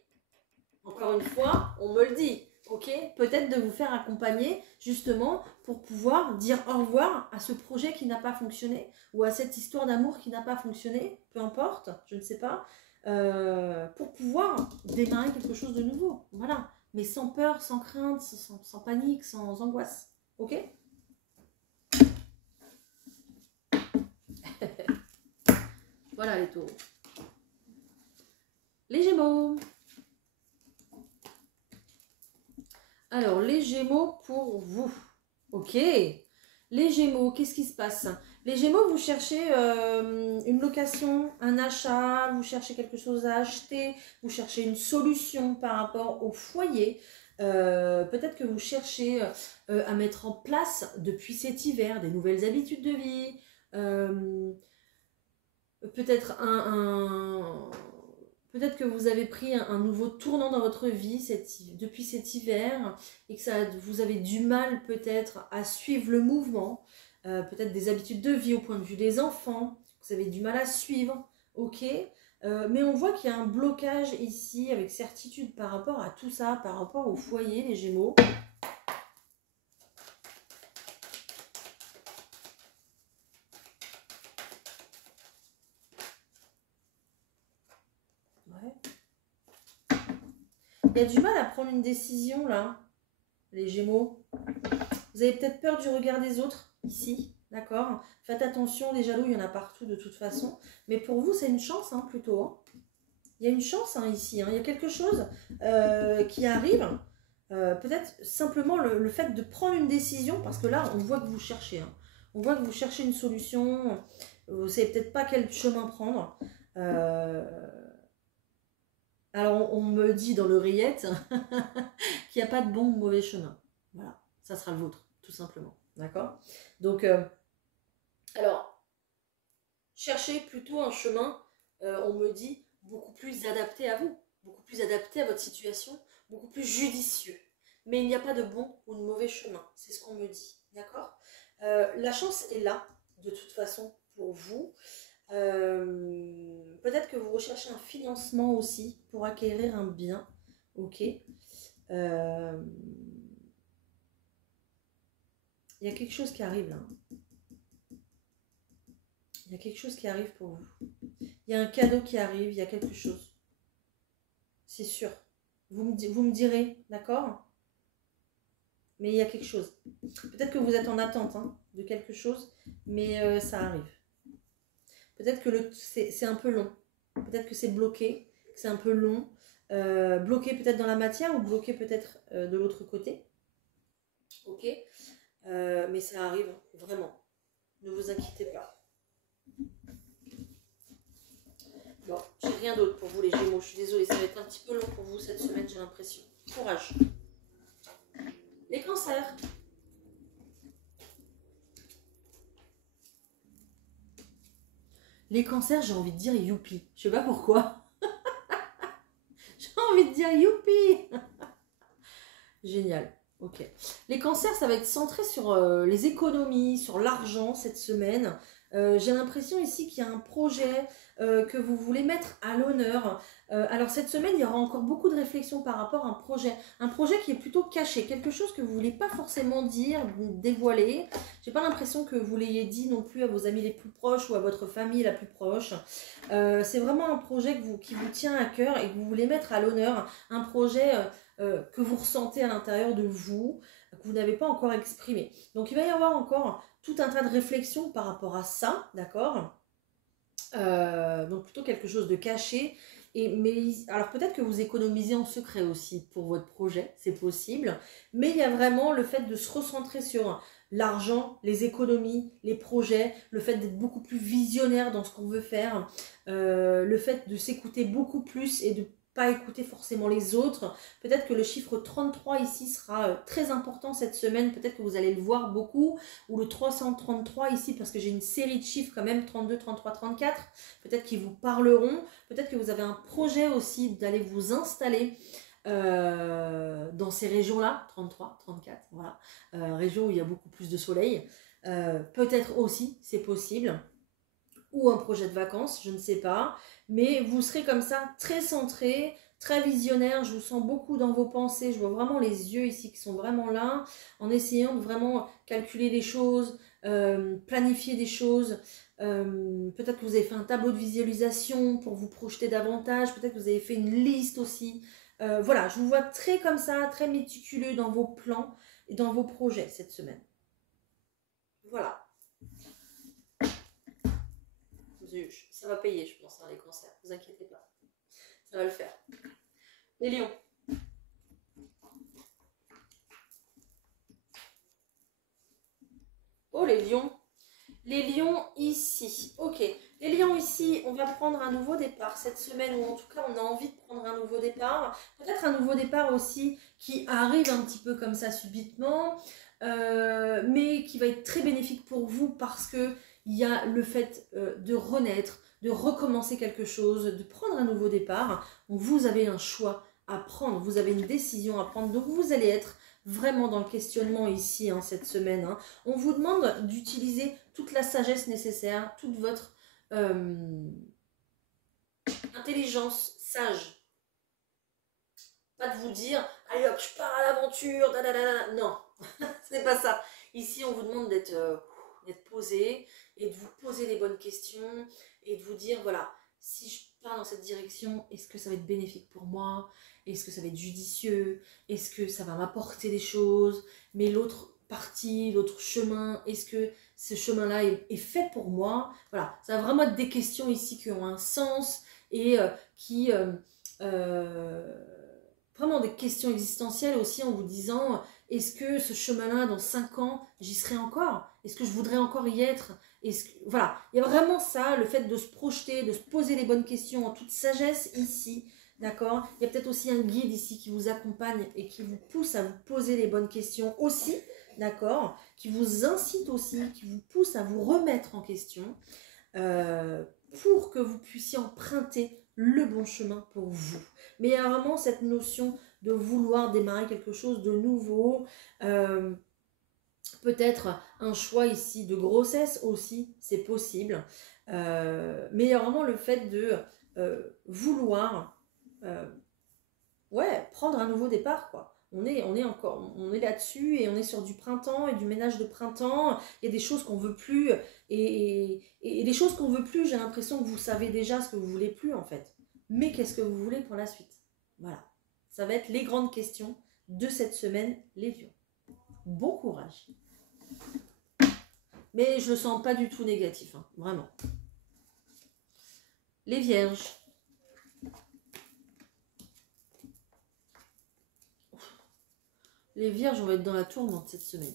Encore une fois, on me le dit. Ok, peut-être de vous faire accompagner justement pour pouvoir dire au revoir à ce projet qui n'a pas fonctionné ou à cette histoire d'amour qui n'a pas fonctionné, peu importe, je ne sais pas, pour pouvoir démarrer quelque chose de nouveau. Voilà, mais sans peur, sans crainte, sans panique, sans angoisse. Ok? Voilà les taureaux. Les Gémeaux. Alors, les Gémeaux pour vous. Ok. Les Gémeaux, qu'est-ce qui se passe? Les Gémeaux, vous cherchez une location, un achat, vous cherchez quelque chose à acheter, vous cherchez une solution par rapport au foyer. Peut-être que vous cherchez à mettre en place depuis cet hiver des nouvelles habitudes de vie. Peut-être peut-être que vous avez pris un nouveau tournant dans votre vie depuis cet hiver et que vous avez du mal peut-être à suivre le mouvement, peut-être des habitudes de vie au point de vue des enfants, vous avez du mal à suivre, ok, mais on voit qu'il y a un blocage ici avec certitude par rapport à tout ça, par rapport au foyer, les Gémeaux. Il y a du mal à prendre une décision là, les Gémeaux. Vous avez peut-être peur du regard des autres ici, d'accord? Faites attention, les jaloux, il y en a partout de toute façon. Mais pour vous, c'est une chance hein, plutôt. Hein. Il y a une chance hein, ici, hein. Il y a quelque chose qui arrive. Peut-être simplement le fait de prendre une décision, parce que là, on voit que vous cherchez. Hein. On voit que vous cherchez une solution. Vous ne savez peut-être pas quel chemin prendre. Alors, on me dit dans l'oreillette qu'il n'y a pas de bon ou de mauvais chemin. Voilà, ça sera le vôtre, tout simplement. D'accord? Donc, alors, cherchez plutôt un chemin, on me dit, beaucoup plus adapté à vous, beaucoup plus adapté à votre situation, beaucoup plus judicieux. Mais il n'y a pas de bon ou de mauvais chemin, c'est ce qu'on me dit. D'accord? La chance est là, de toute façon, pour vous. Peut-être que vous recherchez un financement aussi pour acquérir un bien. Ok. Il y a quelque chose qui arrive là. Il y a quelque chose qui arrive pour vous. Il y a un cadeau qui arrive, il y a quelque chose. C'est sûr. Vous me direz, d'accord? Mais il y a quelque chose. Peut-être que vous êtes en attente hein, de quelque chose, mais ça arrive. Peut-être que c'est un peu long. Peut-être que c'est bloqué, que c'est un peu long. bloqué peut-être dans la matière ou bloqué peut-être de l'autre côté. Ok, mais ça arrive, vraiment. Ne vous inquiétez pas. Bon, j'ai rien d'autre pour vous les Gémeaux. Je suis désolée, ça va être un petit peu long pour vous cette semaine, j'ai l'impression. Courage. Les Cancers. Les Cancers, j'ai envie de dire youpi. Je sais pas pourquoi. J'ai envie de dire youpi. Génial. Ok. Les Cancers, ça va être centré sur les économies, sur l'argent cette semaine. J'ai l'impression ici qu'il y a un projet que vous voulez mettre à l'honneur. Alors cette semaine, il y aura encore beaucoup de réflexions par rapport à un projet qui est plutôt caché, quelque chose que vous ne voulez pas forcément dire, dévoiler. J'ai pas l'impression que vous l'ayez dit non plus à vos amis les plus proches ou à votre famille la plus proche. C'est vraiment un projet qui vous tient à cœur et que vous voulez mettre à l'honneur, un projet que vous ressentez à l'intérieur de vous, que vous n'avez pas encore exprimé. Donc il va y avoir encore tout un tas de réflexions par rapport à ça, d'accord? Donc plutôt quelque chose de caché. Alors peut-être que vous économisez en secret aussi pour votre projet, c'est possible. Mais il y a vraiment le fait de se recentrer sur l'argent, les économies, les projets, le fait d'être beaucoup plus visionnaire dans ce qu'on veut faire, le fait de s'écouter beaucoup plus et de pas écouter forcément les autres. Peut-être que le chiffre 33 ici sera très important cette semaine, peut-être que vous allez le voir beaucoup, ou le 333 ici, parce que j'ai une série de chiffres quand même, 32, 33, 34, peut-être qu'ils vous parleront, peut-être que vous avez un projet aussi d'aller vous installer dans ces régions-là, 33, 34, voilà, régions où il y a beaucoup plus de soleil, peut-être aussi, c'est possible, ou un projet de vacances, je ne sais pas, mais vous serez comme ça très centré, très visionnaire, je vous sens beaucoup dans vos pensées, je vois vraiment les yeux ici qui sont vraiment là, en essayant de vraiment calculer des choses, planifier des choses, peut-être que vous avez fait un tableau de visualisation pour vous projeter davantage, peut-être que vous avez fait une liste aussi, voilà, je vous vois très comme ça, très méticuleux dans vos plans et dans vos projets cette semaine. Voilà. Ça va payer, je pense, les Cancers. Ne vous inquiétez pas. Ça va le faire. Les Lions. Oh, les Lions. Les Lions ici. Ok. Les Lions ici, on va prendre un nouveau départ cette semaine, ou en tout cas, on a envie de prendre un nouveau départ. Peut-être un nouveau départ aussi qui arrive un petit peu comme ça subitement, mais qui va être très bénéfique pour vous parce que il y a le fait de renaître, de recommencer quelque chose, de prendre un nouveau départ. Donc vous avez un choix à prendre, vous avez une décision à prendre. Donc vous allez être vraiment dans le questionnement ici cette semaine. On vous demande d'utiliser toute la sagesse nécessaire, toute votre intelligence sage. Pas de vous dire, allez hop, je pars à l'aventure, non, ce n'est pas ça. Ici, on vous demande d'être posé et de vous poser les bonnes questions et de vous dire, voilà, si je pars dans cette direction, est-ce que ça va être bénéfique pour moi? Est-ce que ça va être judicieux? Est-ce que ça va m'apporter des choses? Mais l'autre partie, l'autre chemin, est-ce que ce chemin-là est fait pour moi? Voilà, ça va vraiment être des questions ici qui ont un sens et qui... vraiment des questions existentielles aussi en vous disant est-ce que ce chemin-là dans 5 ans j'y serai encore? Est-ce que je voudrais encore y être? Voilà, il y a vraiment ça, le fait de se projeter, de se poser les bonnes questions en toute sagesse ici, d'accord? Il y a peut-être aussi un guide ici qui vous accompagne et qui vous pousse à vous poser les bonnes questions aussi, d'accord? Qui vous incite aussi, qui vous pousse à vous remettre en question pour que vous puissiez emprunter le bon chemin pour vous. Mais il y a vraiment cette notion de vouloir démarrer quelque chose de nouveau, peut-être un choix ici de grossesse aussi, c'est possible, mais il y a vraiment le fait de vouloir prendre un nouveau départ, quoi. On est là-dessus et on est sur du printemps et du ménage de printemps. Il y a des choses qu'on veut plus et les choses qu'on veut plus, j'ai l'impression que vous savez déjà ce que vous voulez plus en fait. Mais qu'est-ce que vous voulez pour la suite? Voilà, ça va être les grandes questions de cette semaine, les lions. Bon courage. Mais je le sens pas du tout négatif, vraiment. Les vierges. Les vierges, on va être dans la tourmente cette semaine.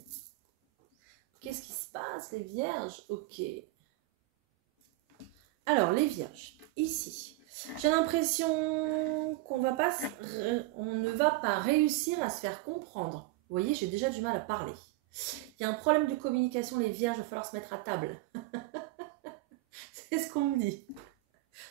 Qu'est-ce qui se passe, les vierges? Ok. Alors, les vierges, ici, j'ai l'impression qu'on ne va pas réussir à se faire comprendre. Vous voyez, j'ai déjà du mal à parler. Il y a un problème de communication, les vierges, il va falloir se mettre à table. C'est ce qu'on me dit.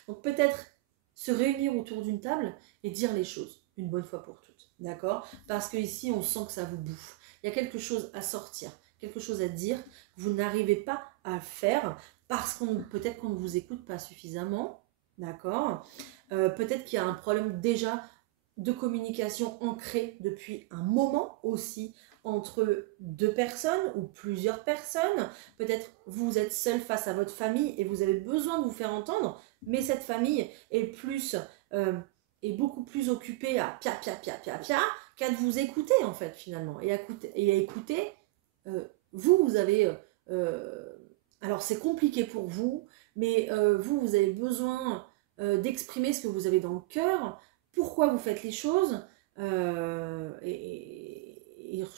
Donc peut-être se réunir autour d'une table et dire les choses, une bonne fois pour toutes. D'accord? Parce qu'ici, on sent que ça vous bouffe. Il y a quelque chose à sortir, quelque chose à dire. Vous n'arrivez pas à faire parce peut-être qu'on ne vous écoute pas suffisamment. D'accord? Peut-être qu'il y a un problème déjà de communication ancré depuis un moment aussi entre deux personnes ou plusieurs personnes. Peut-être vous êtes seul face à votre famille et vous avez besoin de vous faire entendre, mais cette famille est beaucoup plus occupée à pia pia pia pia pia qu'à de vous écouter en fait finalement. Et à écouter, vous avez... alors c'est compliqué pour vous, mais vous avez besoin d'exprimer ce que vous avez dans le cœur, pourquoi vous faites les choses, et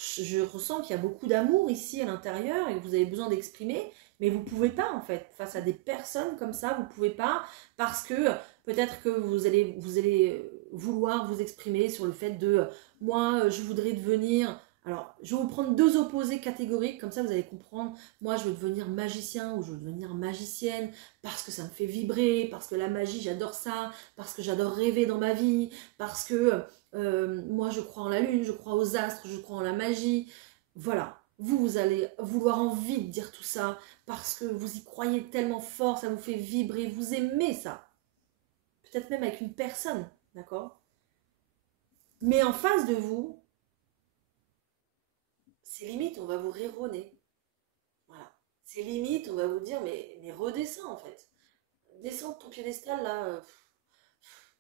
je ressens qu'il y a beaucoup d'amour ici à l'intérieur et que vous avez besoin d'exprimer, mais vous ne pouvez pas en fait, face à des personnes comme ça, vous ne pouvez pas, parce que peut-être que vous allez vouloir vous exprimer sur le fait de « moi, je voudrais devenir… » Alors, je vais vous prendre deux opposés catégoriques, comme ça vous allez comprendre. Moi, je veux devenir magicien ou je veux devenir magicienne parce que ça me fait vibrer, parce que la magie, j'adore ça, parce que j'adore rêver dans ma vie, parce que moi, je crois en la lune, je crois aux astres, je crois en la magie. Voilà, vous allez vouloir envie de dire tout ça parce que vous y croyez tellement fort, ça vous fait vibrer, vous aimez ça. Peut-être même avec une personne, d'accord? Mais en face de vous, c'est limite, on va vous rironner. Voilà. C'est limite, on va vous dire, mais redescends en fait. Descends de ton piédestal là,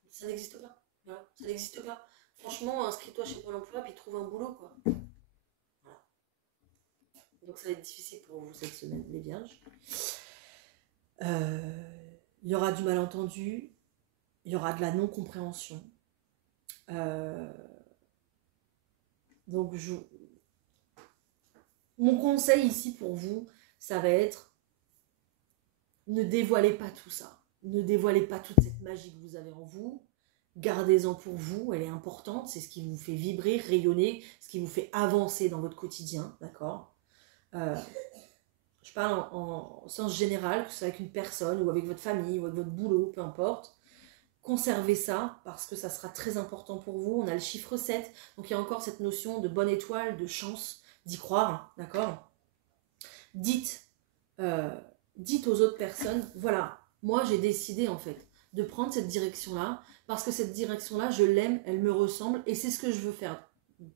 ça n'existe pas. Voilà, ça n'existe pas. Franchement, inscris-toi chez Pôle emploi puis trouve un boulot quoi. Voilà. Donc ça va être difficile pour vous cette semaine, les vierges. Il y aura du malentendu, il y aura de la non-compréhension. Donc mon conseil ici pour vous, ça va être ne dévoilez pas tout ça. Ne dévoilez pas toute cette magie que vous avez en vous. Gardez-en pour vous, elle est importante. C'est ce qui vous fait vibrer, rayonner, ce qui vous fait avancer dans votre quotidien. D'accord? Je parle en sens général, que ce soit avec une personne ou avec votre famille ou avec votre boulot, peu importe. Conservez ça parce que ça sera très important pour vous. On a le chiffre 7, donc il y a encore cette notion de bonne étoile, de chance, d'y croire. D'accord? Dites aux autres personnes, voilà, moi j'ai décidé en fait de prendre cette direction-là, parce que cette direction-là, je l'aime, elle me ressemble, et c'est ce que je veux faire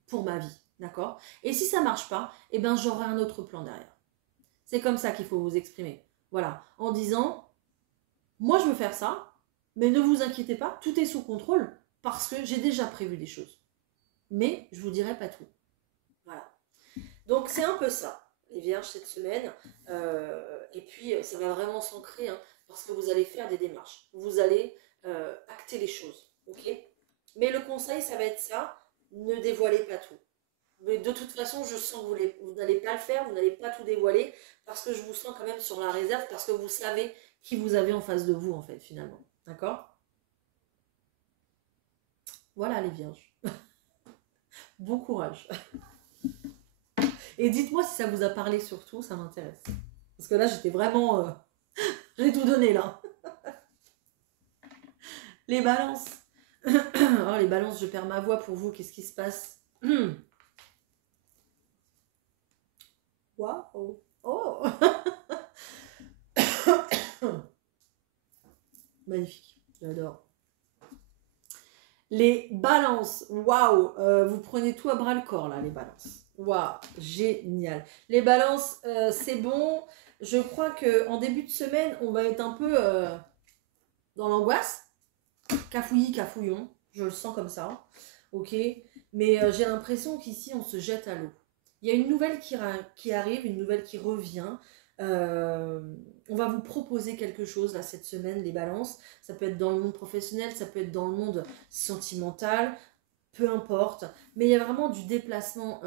pour ma vie, d'accord? Et si ça ne marche pas, eh ben j'aurai un autre plan derrière. C'est comme ça qu'il faut vous exprimer. Voilà, en disant, moi je veux faire ça, mais ne vous inquiétez pas, tout est sous contrôle, parce que j'ai déjà prévu des choses. Mais je vous dirai pas tout. Voilà. Donc c'est un peu ça, les vierges, cette semaine. Et puis ça va vraiment s'ancrer, hein, parce que vous allez faire des démarches. Vous allez acter les choses. Ok? Mais le conseil, ça va être ça, ne dévoilez pas tout. Mais de toute façon, je sens que vous n'allez pas le faire, vous n'allez pas tout dévoiler, parce que je vous sens quand même sur la réserve, parce que vous savez qui vous avez en face de vous, en fait, finalement. D'accord? Voilà, les vierges. Bon courage. Et dites-moi si ça vous a parlé surtout, ça m'intéresse. Parce que là, j'étais vraiment... j'ai tout donné, là. Les balances. Oh, les balances, je perds ma voix pour vous. Qu'est-ce qui se passe? Waouh. Oh. Magnifique. J'adore. Les balances. Waouh. Vous prenez tout à bras le corps, là, les balances. Waouh. Génial. Les balances, c'est bon. Je crois qu'en début de semaine, on va être un peu dans l'angoisse. Cafouillis, cafouillon. Je le sens comme ça. Ok. Mais j'ai l'impression qu'ici, on se jette à l'eau. Il y a une nouvelle qui arrive, une nouvelle qui revient. On va vous proposer quelque chose là cette semaine, les balances. Ça peut être dans le monde professionnel, ça peut être dans le monde sentimental. peu importe. Mais il y a vraiment du déplacement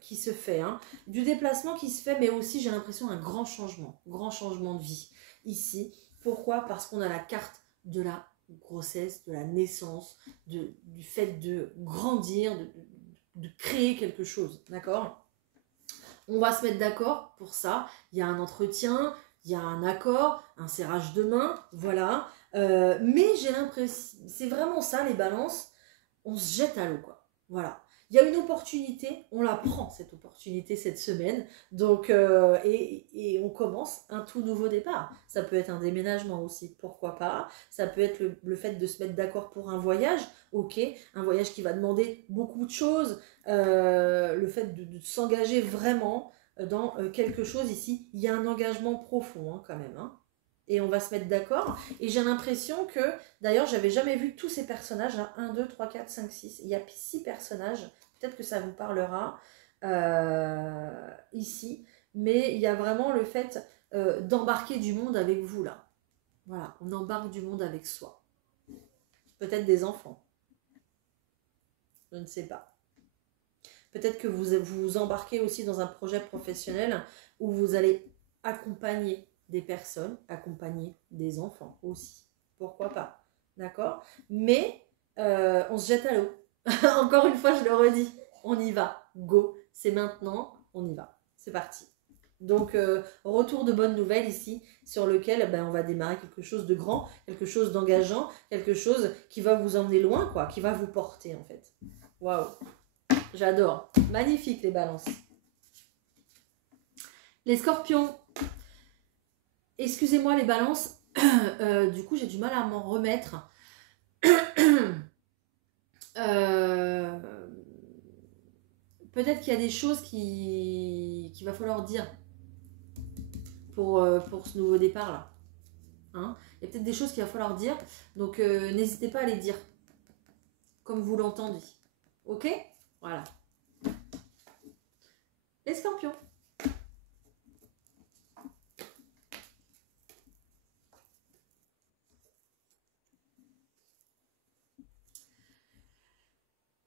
qui se fait. Hein. Du déplacement qui se fait, mais aussi j'ai l'impression un grand changement de vie ici. Pourquoi? Parce qu'on a la carte de la grossesse, de la naissance, du fait de grandir, de créer quelque chose, d'accord? On va se mettre d'accord pour ça. Il y a un entretien, il y a un accord, un serrage de main, voilà. Mais j'ai l'impression, c'est vraiment ça les balances, on se jette à l'eau, quoi. Voilà. Il y a une opportunité, on la prend cette opportunité cette semaine, donc et on commence un tout nouveau départ. Ça peut être un déménagement aussi, pourquoi pas. Ça peut être le fait de se mettre d'accord pour un voyage, ok, un voyage qui va demander beaucoup de choses, le fait de s'engager vraiment dans quelque chose ici. Il y a un engagement profond hein, quand même, hein. Et on va se mettre d'accord. Et j'ai l'impression que, d'ailleurs, j'avais jamais vu tous ces personnages, là, 1, 2, 3, 4, 5, 6. Il y a 6 personnages, peut-être que ça vous parlera ici. Mais il y a vraiment le fait d'embarquer du monde avec vous, là. Voilà, on embarque du monde avec soi. Peut-être des enfants. Je ne sais pas. Peut-être que vous embarquez aussi dans un projet professionnel où vous allez accompagner des personnes, accompagner des enfants aussi. Pourquoi pas? D'accord? Mais on se jette à l'eau. Encore une fois, je le redis. On y va. Go. C'est maintenant. On y va. C'est parti. Donc, retour de bonnes nouvelles ici, sur lequel on va démarrer quelque chose de grand, quelque chose d'engageant, quelque chose qui va vous emmener loin, quoi, qui va vous porter en fait. Waouh! J'adore. Magnifique les balances. Les scorpions. Excusez-moi les balances. Du coup, j'ai du mal à m'en remettre. Peut-être qu'il y a des choses qu'il va falloir dire pour ce nouveau départ là. Hein, il y a peut-être des choses qu'il va falloir dire. Donc, n'hésitez pas à les dire. Comme vous l'entendez. Ok? Voilà. Les scorpions.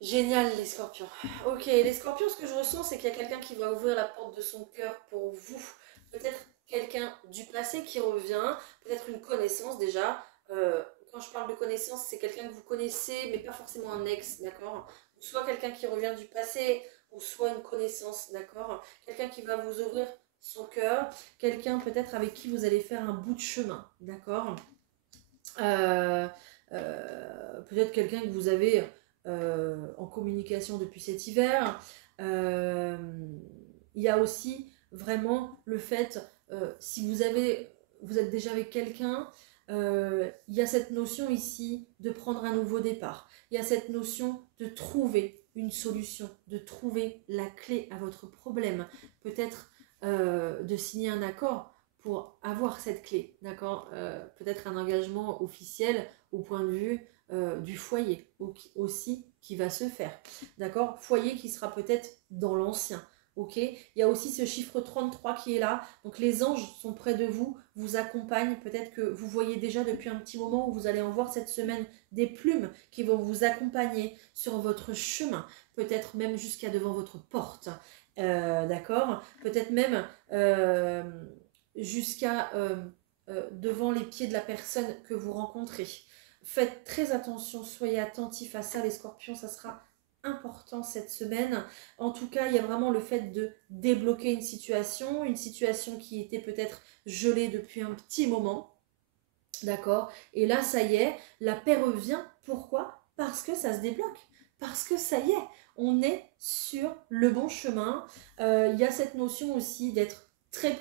Génial les scorpions. Ok, les scorpions, ce que je ressens, c'est qu'il y a quelqu'un qui va ouvrir la porte de son cœur pour vous. Peut-être quelqu'un du passé qui revient, peut-être une connaissance déjà. Quand je parle de connaissance, c'est quelqu'un que vous connaissez, mais pas forcément un ex, d'accord? Soit quelqu'un qui revient du passé, ou soit une connaissance, d'accord? Quelqu'un qui va vous ouvrir son cœur, quelqu'un peut-être avec qui vous allez faire un bout de chemin, d'accord? Peut-être quelqu'un que vous avez en communication depuis cet hiver. Il y a aussi vraiment le fait, si vous êtes déjà avec quelqu'un, il y a cette notion ici de prendre un nouveau départ. Il y a cette notion de trouver une solution, de trouver la clé à votre problème. Peut-être de signer un accord pour avoir cette clé, d'accord? Peut-être un engagement officiel au point de vue du foyer aussi qui va se faire, d'accord? Foyer qui sera peut-être dans l'ancien, ok? Il y a aussi ce chiffre 33 qui est là, donc les anges sont près de vous, vous accompagnent, peut-être que vous voyez déjà depuis un petit moment où vous allez en voir cette semaine des plumes qui vont vous accompagner sur votre chemin, peut-être même jusqu'à devant votre porte, d'accord? Peut-être même jusqu'à devant les pieds de la personne que vous rencontrez. Faites très attention, soyez attentifs à ça les scorpions, ça sera important cette semaine. En tout cas, il y a vraiment le fait de débloquer une situation qui était peut-être gelée depuis un petit moment. D'accord? Et là, ça y est, la paix revient. Pourquoi? Parce que ça se débloque. Parce que ça y est, on est sur le bon chemin. Il y a cette notion aussi d'être très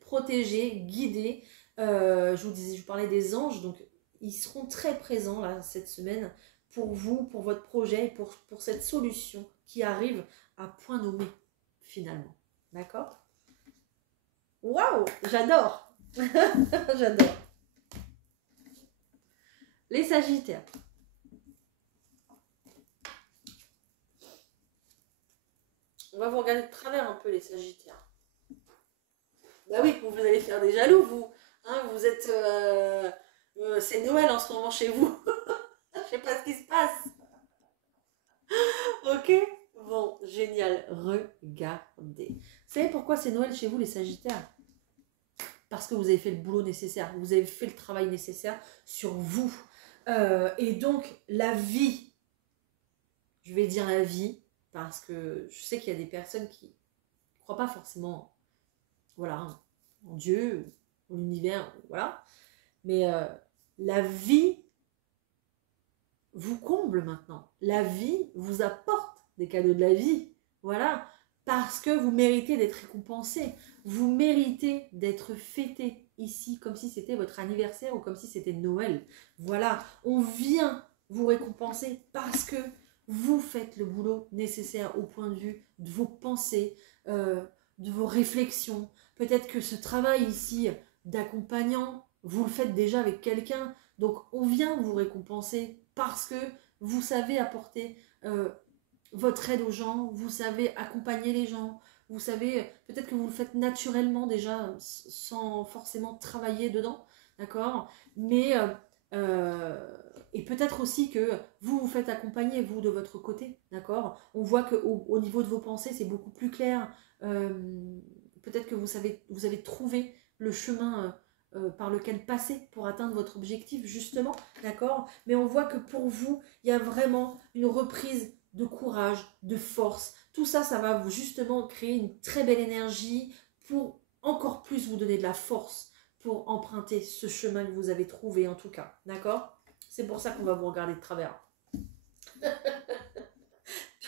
protégé, guidé. Je vous parlais des anges, donc ils seront très présents là cette semaine pour vous, pour votre projet, pour cette solution qui arrive à point nommé finalement. D'accord? Waouh! J'adore! J'adore! Les Sagittaires. On va vous regarder de travers un peu les Sagittaires. Bah oui, vous allez faire des jaloux, vous. Hein, vous êtes... c'est Noël en ce moment chez vous. Je sais pas ce qui se passe. Ok? Bon, génial. Regardez. Vous savez pourquoi c'est Noël chez vous, les Sagittaires? Parce que vous avez fait le boulot nécessaire. Vous avez fait le travail nécessaire sur vous. Et donc, la vie, je vais dire la vie, parce que je sais qu'il y a des personnes qui ne croient pas forcément, voilà, en Dieu, en l'univers, voilà. Mais la vie vous comble maintenant. La vie vous apporte des cadeaux de la vie. Voilà. Parce que vous méritez d'être récompensé. Vous méritez d'être fêté ici comme si c'était votre anniversaire ou comme si c'était Noël. Voilà. On vient vous récompenser parce que vous faites le boulot nécessaire au point de vue de vos pensées, de vos réflexions. Peut-être que ce travail ici d'accompagnant, vous le faites déjà avec quelqu'un. Donc on vient vous récompenser parce que vous savez apporter votre aide aux gens, vous savez accompagner les gens, vous savez, peut-être que vous le faites naturellement déjà, sans forcément travailler dedans, d'accord? Mais, et peut-être aussi que vous vous faites accompagner, vous, de votre côté, d'accord? On voit qu'au niveau de vos pensées, c'est beaucoup plus clair. Peut-être que vous avez trouvé le chemin par lequel passer pour atteindre votre objectif, justement, d'accord? Mais on voit que pour vous, il y a vraiment une reprise de courage, de force. Tout ça, ça va justement créer une très belle énergie pour encore plus vous donner de la force pour emprunter ce chemin que vous avez trouvé, en tout cas, d'accord? C'est pour ça qu'on va vous regarder de travers.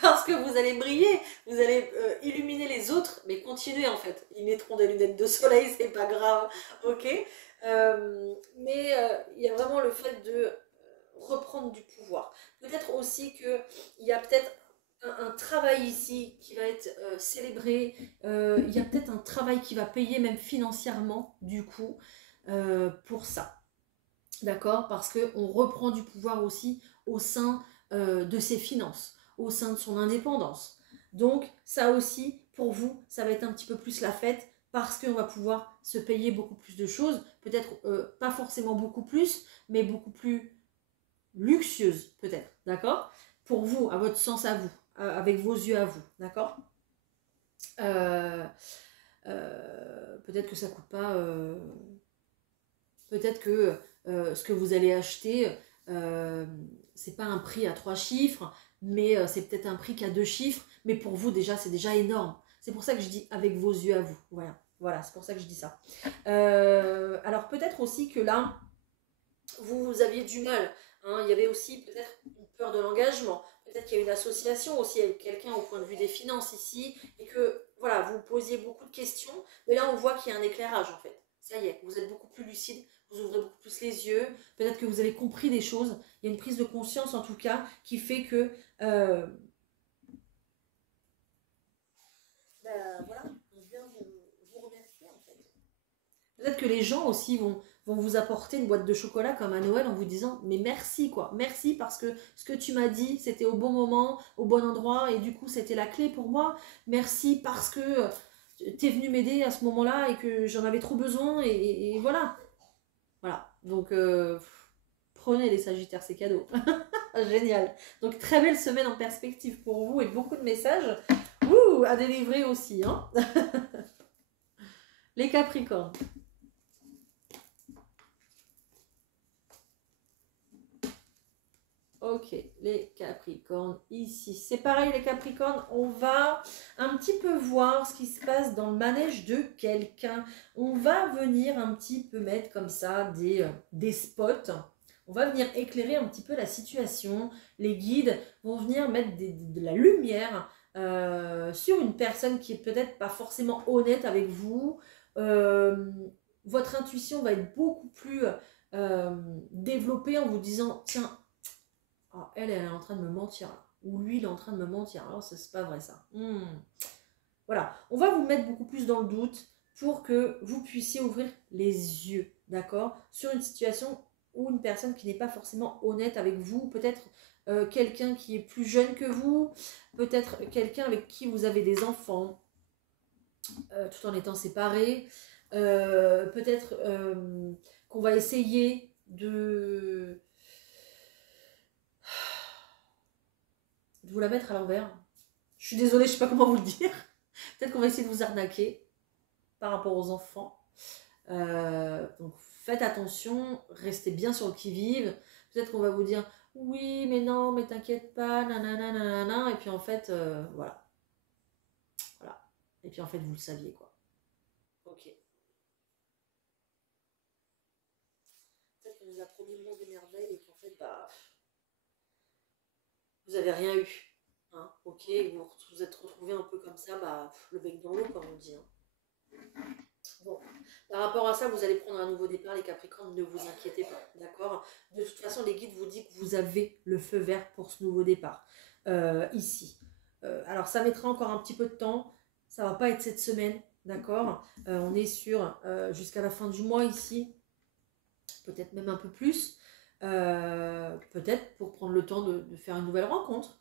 Parce que vous allez briller, vous allez illuminer les autres, mais continuez en fait. Ils mettront des lunettes de soleil, c'est pas grave, ok? Mais il y a vraiment le fait de reprendre du pouvoir. Peut-être aussi qu'il y a peut-être un travail ici qui va être célébré, il y a peut-être un travail qui va payer même financièrement du coup pour ça. D'accord? Parce qu'on reprend du pouvoir aussi au sein de ses finances, au sein de son indépendance. Donc ça aussi, pour vous, ça va être un petit peu plus la fête parce qu'on va pouvoir se payer beaucoup plus de choses, peut-être pas forcément beaucoup plus, mais beaucoup plus luxueuse peut-être, d'accord? Pour vous, à votre sens à vous, avec vos yeux à vous, d'accord? Peut-être que ça coûte pas... peut-être que ce que vous allez acheter, c'est pas un prix à 3 chiffres, mais c'est peut-être un prix qui a 2 chiffres, mais pour vous déjà, c'est déjà énorme. C'est pour ça que je dis avec vos yeux à vous, voilà. Voilà, c'est pour ça que je dis ça. Alors peut-être aussi que là, vous aviez du mal. Hein. Il y avait aussi peut-être une peur de l'engagement. Peut-être qu'il y a une association aussi avec quelqu'un au point de vue des finances ici. Et que voilà, vous posiez beaucoup de questions. Mais là, on voit qu'il y a un éclairage en fait. Ça y est, vous êtes beaucoup plus lucide. Vous ouvrez beaucoup plus les yeux. Peut-être que vous avez compris des choses. Il y a une prise de conscience en tout cas qui fait que... voilà, on vient vous remercier en fait. Peut-être que les gens aussi vont vous apporter une boîte de chocolat comme à Noël en vous disant mais merci quoi, merci parce que ce que tu m'as dit c'était au bon moment, au bon endroit et du coup c'était la clé pour moi, merci parce que tu es venu m'aider à ce moment-là et que j'en avais trop besoin et voilà. Voilà, donc prenez les Sagittaires, c'est cadeau. Génial. Donc très belle semaine en perspective pour vous et beaucoup de messages à délivrer aussi. Hein. Les Capricornes. Ok, les Capricornes, ici. C'est pareil, les Capricornes, on va un petit peu voir ce qui se passe dans le manège de quelqu'un. On va venir un petit peu mettre comme ça des spots. On va venir éclairer un petit peu la situation. Les guides vont venir mettre de la lumière sur une personne qui est peut-être pas forcément honnête avec vous. Votre intuition va être beaucoup plus développée en vous disant, tiens, oh, elle est en train de me mentir là. Ou lui, il est en train de me mentir. Alors, c'est pas vrai ça. Voilà. On va vous mettre beaucoup plus dans le doute pour que vous puissiez ouvrir les yeux, d'accord? Sur une situation ou une personne qui n'est pas forcément honnête avec vous. Peut-être quelqu'un qui est plus jeune que vous. Peut-être quelqu'un avec qui vous avez des enfants. Tout en étant séparés. Peut-être qu'on va essayer de vous la mettre à l'envers, Je suis désolée, je ne sais pas comment vous le dire. Peut-être qu'on va essayer de vous arnaquer par rapport aux enfants. Donc faites attention, restez bien sur le qui-vive. Peut-être qu'on va vous dire oui, mais non, mais t'inquiète pas, nanana, nanana. Et puis en fait, voilà. Voilà. Et puis en fait, vous le saviez quoi. Ok. Peut-être qu'on vous a promis le monde des merveilles et qu'en fait, bah, vous avez rien eu. Hein, ok, vous vous êtes retrouvé un peu comme ça, bah, le bec dans l'eau, comme on dit. Hein. Bon, par rapport à ça, vous allez prendre un nouveau départ, les Capricornes, ne vous inquiétez pas, d'accord? De toute façon, les guides vous disent que vous avez le feu vert pour ce nouveau départ, ici. Alors, ça mettra encore un petit peu de temps, ça va pas être cette semaine, d'accord? On est sur jusqu'à la fin du mois ici, peut-être même un peu plus, peut-être pour prendre le temps de faire une nouvelle rencontre,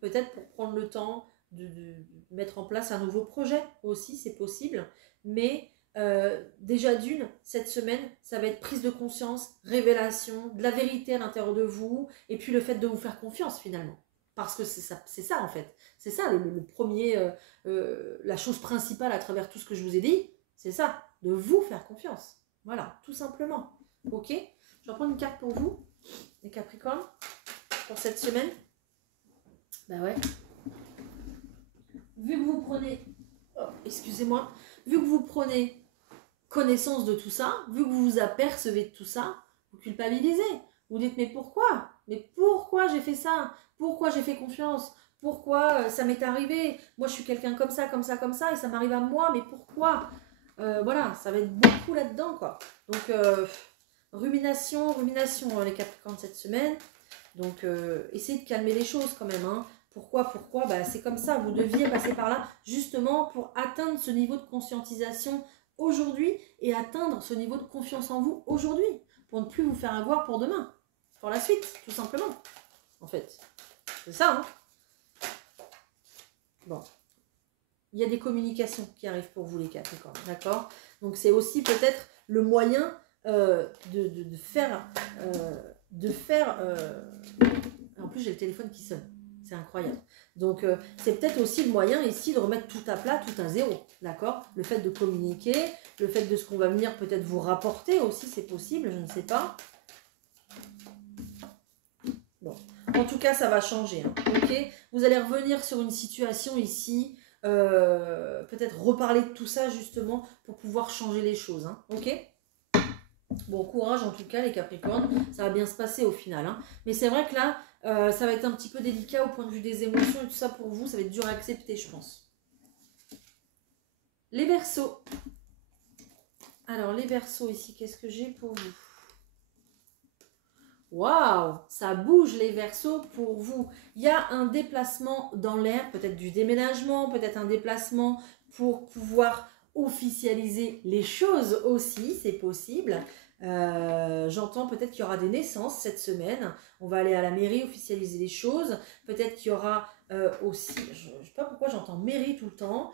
peut-être pour prendre le temps de mettre en place un nouveau projet aussi, c'est possible, mais déjà d'une, cette semaine, ça va être prise de conscience, révélation, de la vérité à l'intérieur de vous, et puis le fait de vous faire confiance finalement. Parce que c'est ça en fait. C'est ça le premier, la chose principale à travers tout ce que je vous ai dit, c'est ça, de vous faire confiance. Voilà, tout simplement. Ok? Je vais prendre une carte pour vous, les Capricornes, pour cette semaine. Ben ouais. Vu que vous prenez... Oh, excusez-moi. Vu que vous prenez connaissance de tout ça, vu que vous vous apercevez de tout ça, vous culpabilisez. Vous dites, mais pourquoi? Mais pourquoi j'ai fait ça? Pourquoi j'ai fait confiance? Pourquoi ça m'est arrivé? Moi, je suis quelqu'un comme ça, comme ça, comme ça, et ça m'arrive à moi, mais pourquoi? Voilà, ça va être beaucoup là-dedans, quoi. Donc, rumination, les Capricornes cette semaine. Donc, essayez de calmer les choses quand même. Hein. Pourquoi bah, c'est comme ça, vous deviez passer par là justement pour atteindre ce niveau de conscientisation aujourd'hui et atteindre ce niveau de confiance en vous aujourd'hui pour ne plus vous faire avoir pour demain, pour la suite, tout simplement. En fait, c'est ça. Hein. Bon. Il y a des communications qui arrivent pour vous les Capricornes, d'accord? Donc, c'est aussi peut-être le moyen de faire... En plus, j'ai le téléphone qui sonne. C'est incroyable. Donc, c'est peut-être aussi le moyen ici de remettre tout à plat, tout à zéro. D'accord? Le fait de communiquer, le fait de ce qu'on va venir peut-être vous rapporter aussi, c'est possible, je ne sais pas. Bon. En tout cas, ça va changer. Hein. Ok? Vous allez revenir sur une situation ici, peut-être reparler de tout ça justement pour pouvoir changer les choses. Hein. Ok? Bon, courage en tout cas les Capricornes, ça va bien se passer au final. Hein. Mais c'est vrai que là, ça va être un petit peu délicat au point de vue des émotions et tout ça pour vous, ça va être dur à accepter je pense. Les Verseaux. Alors les Verseaux ici, qu'est-ce que j'ai pour vous? Waouh, ça bouge les Verseaux pour vous. Il y a un déplacement dans l'air, peut-être du déménagement, peut-être un déplacement pour pouvoir officialiser les choses aussi, c'est possible. J'entends peut-être qu'il y aura des naissances cette semaine. On va aller à la mairie officialiser les choses. Peut-être qu'il y aura aussi, je ne sais pas pourquoi j'entends mairie tout le temps,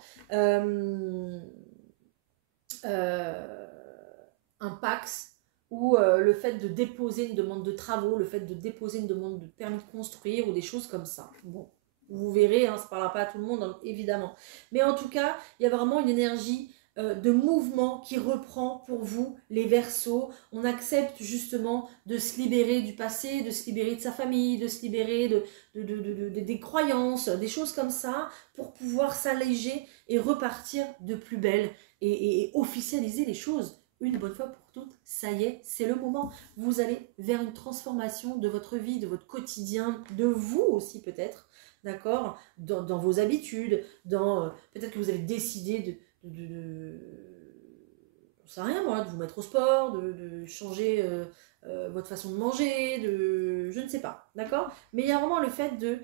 un Pax ou le fait de déposer une demande de travaux, le fait de déposer une demande de permis de construire ou des choses comme ça. Bon, vous verrez, hein, ça ne parlera pas à tout le monde, hein, évidemment. Mais en tout cas, il y a vraiment une énergie de mouvement qui reprend pour vous les Verseaux. On accepte justement de se libérer du passé, de se libérer de sa famille, de se libérer des croyances, des choses comme ça, pour pouvoir s'alléger et repartir de plus belle et officialiser les choses une bonne fois pour toutes. Ça y est, c'est le moment. Vous allez vers une transformation de votre vie, de votre quotidien, de vous aussi peut-être, d'accord, dans vos habitudes, dans peut-être que vous avez décidé je sais rien moi, de vous mettre au sport, de changer votre façon de manger, je ne sais pas, d'accord. Mais il y a vraiment le fait de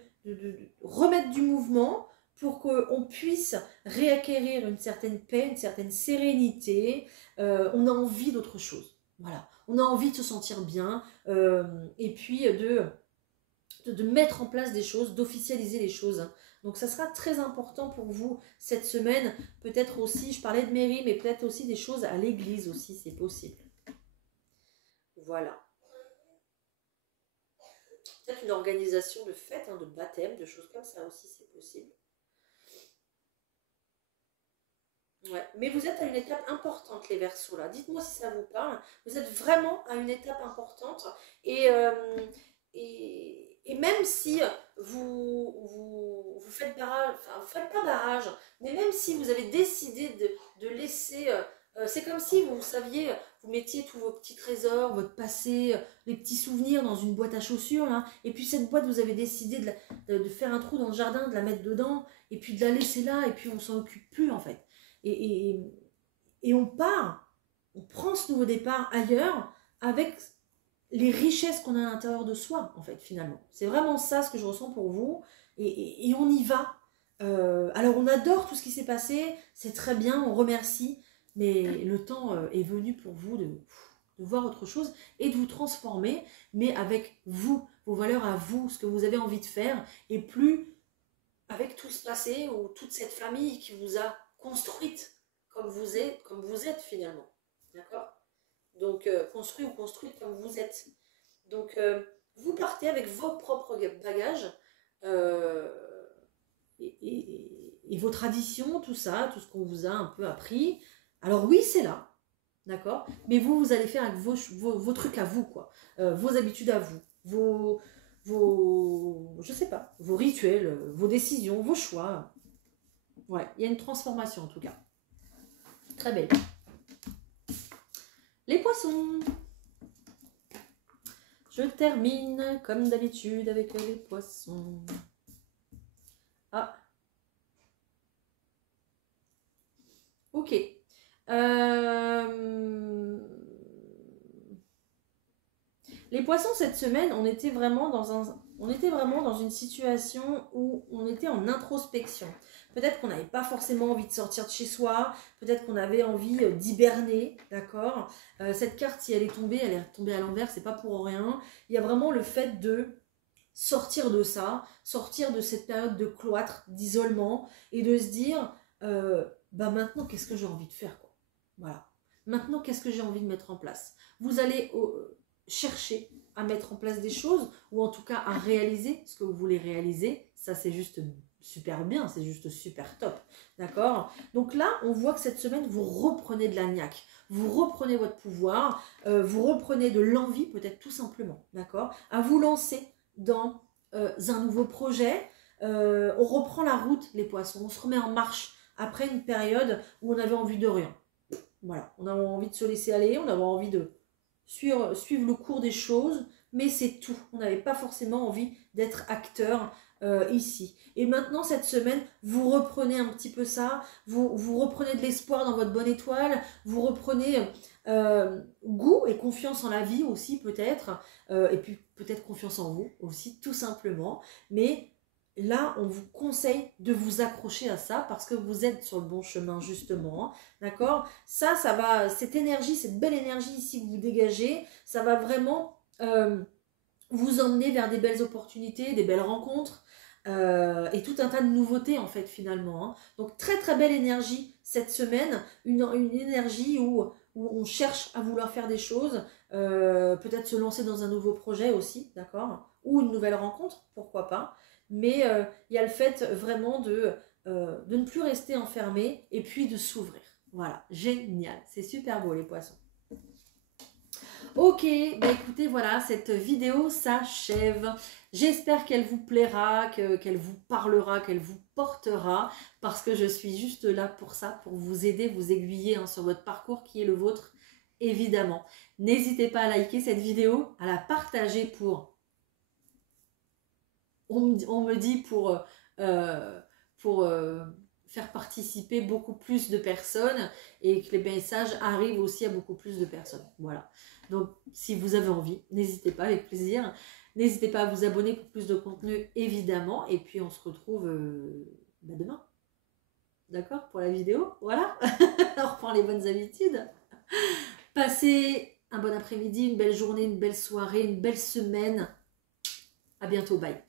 remettre du mouvement pour qu'on puisse réacquérir une certaine paix, une certaine sérénité. On a envie d'autre chose. Voilà, on a envie de se sentir bien et puis de mettre en place des choses, d'officialiser les choses. Donc ça sera très important pour vous cette semaine. Peut-être aussi, je parlais de mairie, mais peut-être aussi des choses à l'église aussi, c'est possible. Voilà. Peut-être une organisation de fête, hein, de baptême, de choses comme ça aussi, c'est possible. Ouais. Mais vous êtes à une étape importante, les Verseaux, là. Dites-moi si ça vous parle. Vous êtes vraiment à une étape importante. Et, et même si vous faites barrage, enfin, vous faites pas barrage, mais même si vous avez décidé de laisser... c'est comme si vous saviez, vous mettiez tous vos petits trésors, votre passé, les petits souvenirs dans une boîte à chaussures, là. Et puis cette boîte, vous avez décidé de faire un trou dans le jardin, de la mettre dedans, et puis de la laisser là, et puis on s'en occupe plus, en fait. Et on part, on prend ce nouveau départ ailleurs avec les richesses qu'on a à l'intérieur de soi, en fait, finalement. C'est vraiment ça ce que je ressens pour vous, et on y va. Alors on adore tout ce qui s'est passé, c'est très bien, on remercie, mais le temps est venu pour vous de voir autre chose et de vous transformer, mais avec vous, vos valeurs à vous, ce que vous avez envie de faire, et plus avec tout ce passé ou toute cette famille qui vous a construite comme vous êtes finalement. D'accord? Donc, construit ou construite comme vous êtes. Donc, vous partez avec vos propres bagages euh, et vos traditions, tout ça, tout ce qu'on vous a un peu appris. Alors oui, c'est là, d'accord? Mais vous allez faire avec vos trucs à vous, quoi. Vos habitudes à vous, je sais pas, vos rituels, vos décisions, vos choix. Ouais, il y a une transformation en tout cas. Très belle. Les poissons. Je termine comme d'habitude avec les poissons. Ah. Ok. Les poissons, cette semaine, on était vraiment dans une situation où on était en introspection. Peut-être qu'on n'avait pas forcément envie de sortir de chez soi, peut-être qu'on avait envie d'hiberner, d'accord. Cette carte, si elle est tombée à l'envers, c'est pas pour rien. Il y a vraiment le fait de sortir de ça, sortir de cette période de cloître, d'isolement, et de se dire, bah maintenant, qu'est-ce que j'ai envie de faire, quoi. Voilà. Maintenant, qu'est-ce que j'ai envie de mettre en place? Vous allez chercher à mettre en place des choses, ou en tout cas à réaliser ce que vous voulez réaliser. Ça, c'est juste super bien, c'est juste super top, d'accord? Donc là, on voit que cette semaine, vous reprenez de la niaque, vous reprenez votre pouvoir, vous reprenez de l'envie, peut-être tout simplement, d'accord? À vous lancer dans un nouveau projet. On reprend la route, les poissons, on se remet en marche après une période où on avait envie de rien. Voilà, on avait envie de se laisser aller, on avait envie de suivre le cours des choses, mais c'est tout. On n'avait pas forcément envie d'être acteur ici. Et maintenant, cette semaine, vous reprenez un petit peu ça, vous reprenez de l'espoir dans votre bonne étoile, vous reprenez goût et confiance en la vie aussi peut-être, et puis peut-être confiance en vous aussi, tout simplement. Mais là, on vous conseille de vous accrocher à ça parce que vous êtes sur le bon chemin justement, d'accord? Ça va, cette énergie, cette belle énergie ici que vous dégagez, ça va vraiment vous emmener vers des belles opportunités, des belles rencontres et tout un tas de nouveautés en fait finalement. Hein. Donc très très belle énergie cette semaine, une énergie où on cherche à vouloir faire des choses, peut-être se lancer dans un nouveau projet aussi, d'accord? Ou une nouvelle rencontre, pourquoi pas. Mais il y a le fait vraiment de ne plus rester enfermé et puis de s'ouvrir. Voilà, génial, c'est super beau les poissons. Ok, bah écoutez, voilà, cette vidéo s'achève. J'espère qu'elle vous plaira, qu'elle vous parlera, qu'elle vous portera, parce que je suis juste là pour ça, pour vous aider, vous aiguiller hein, sur votre parcours qui est le vôtre, évidemment. N'hésitez pas à liker cette vidéo, à la partager pour... On me dit pour faire participer beaucoup plus de personnes et que les messages arrivent aussi à beaucoup plus de personnes. Voilà. Donc, si vous avez envie, n'hésitez pas, avec plaisir. N'hésitez pas à vous abonner pour plus de contenu, évidemment. Et puis, on se retrouve demain. D'accord? Pour la vidéo. Voilà. On reprend les bonnes habitudes. Passez un bon après-midi, une belle journée, une belle soirée, une belle semaine. À bientôt. Bye.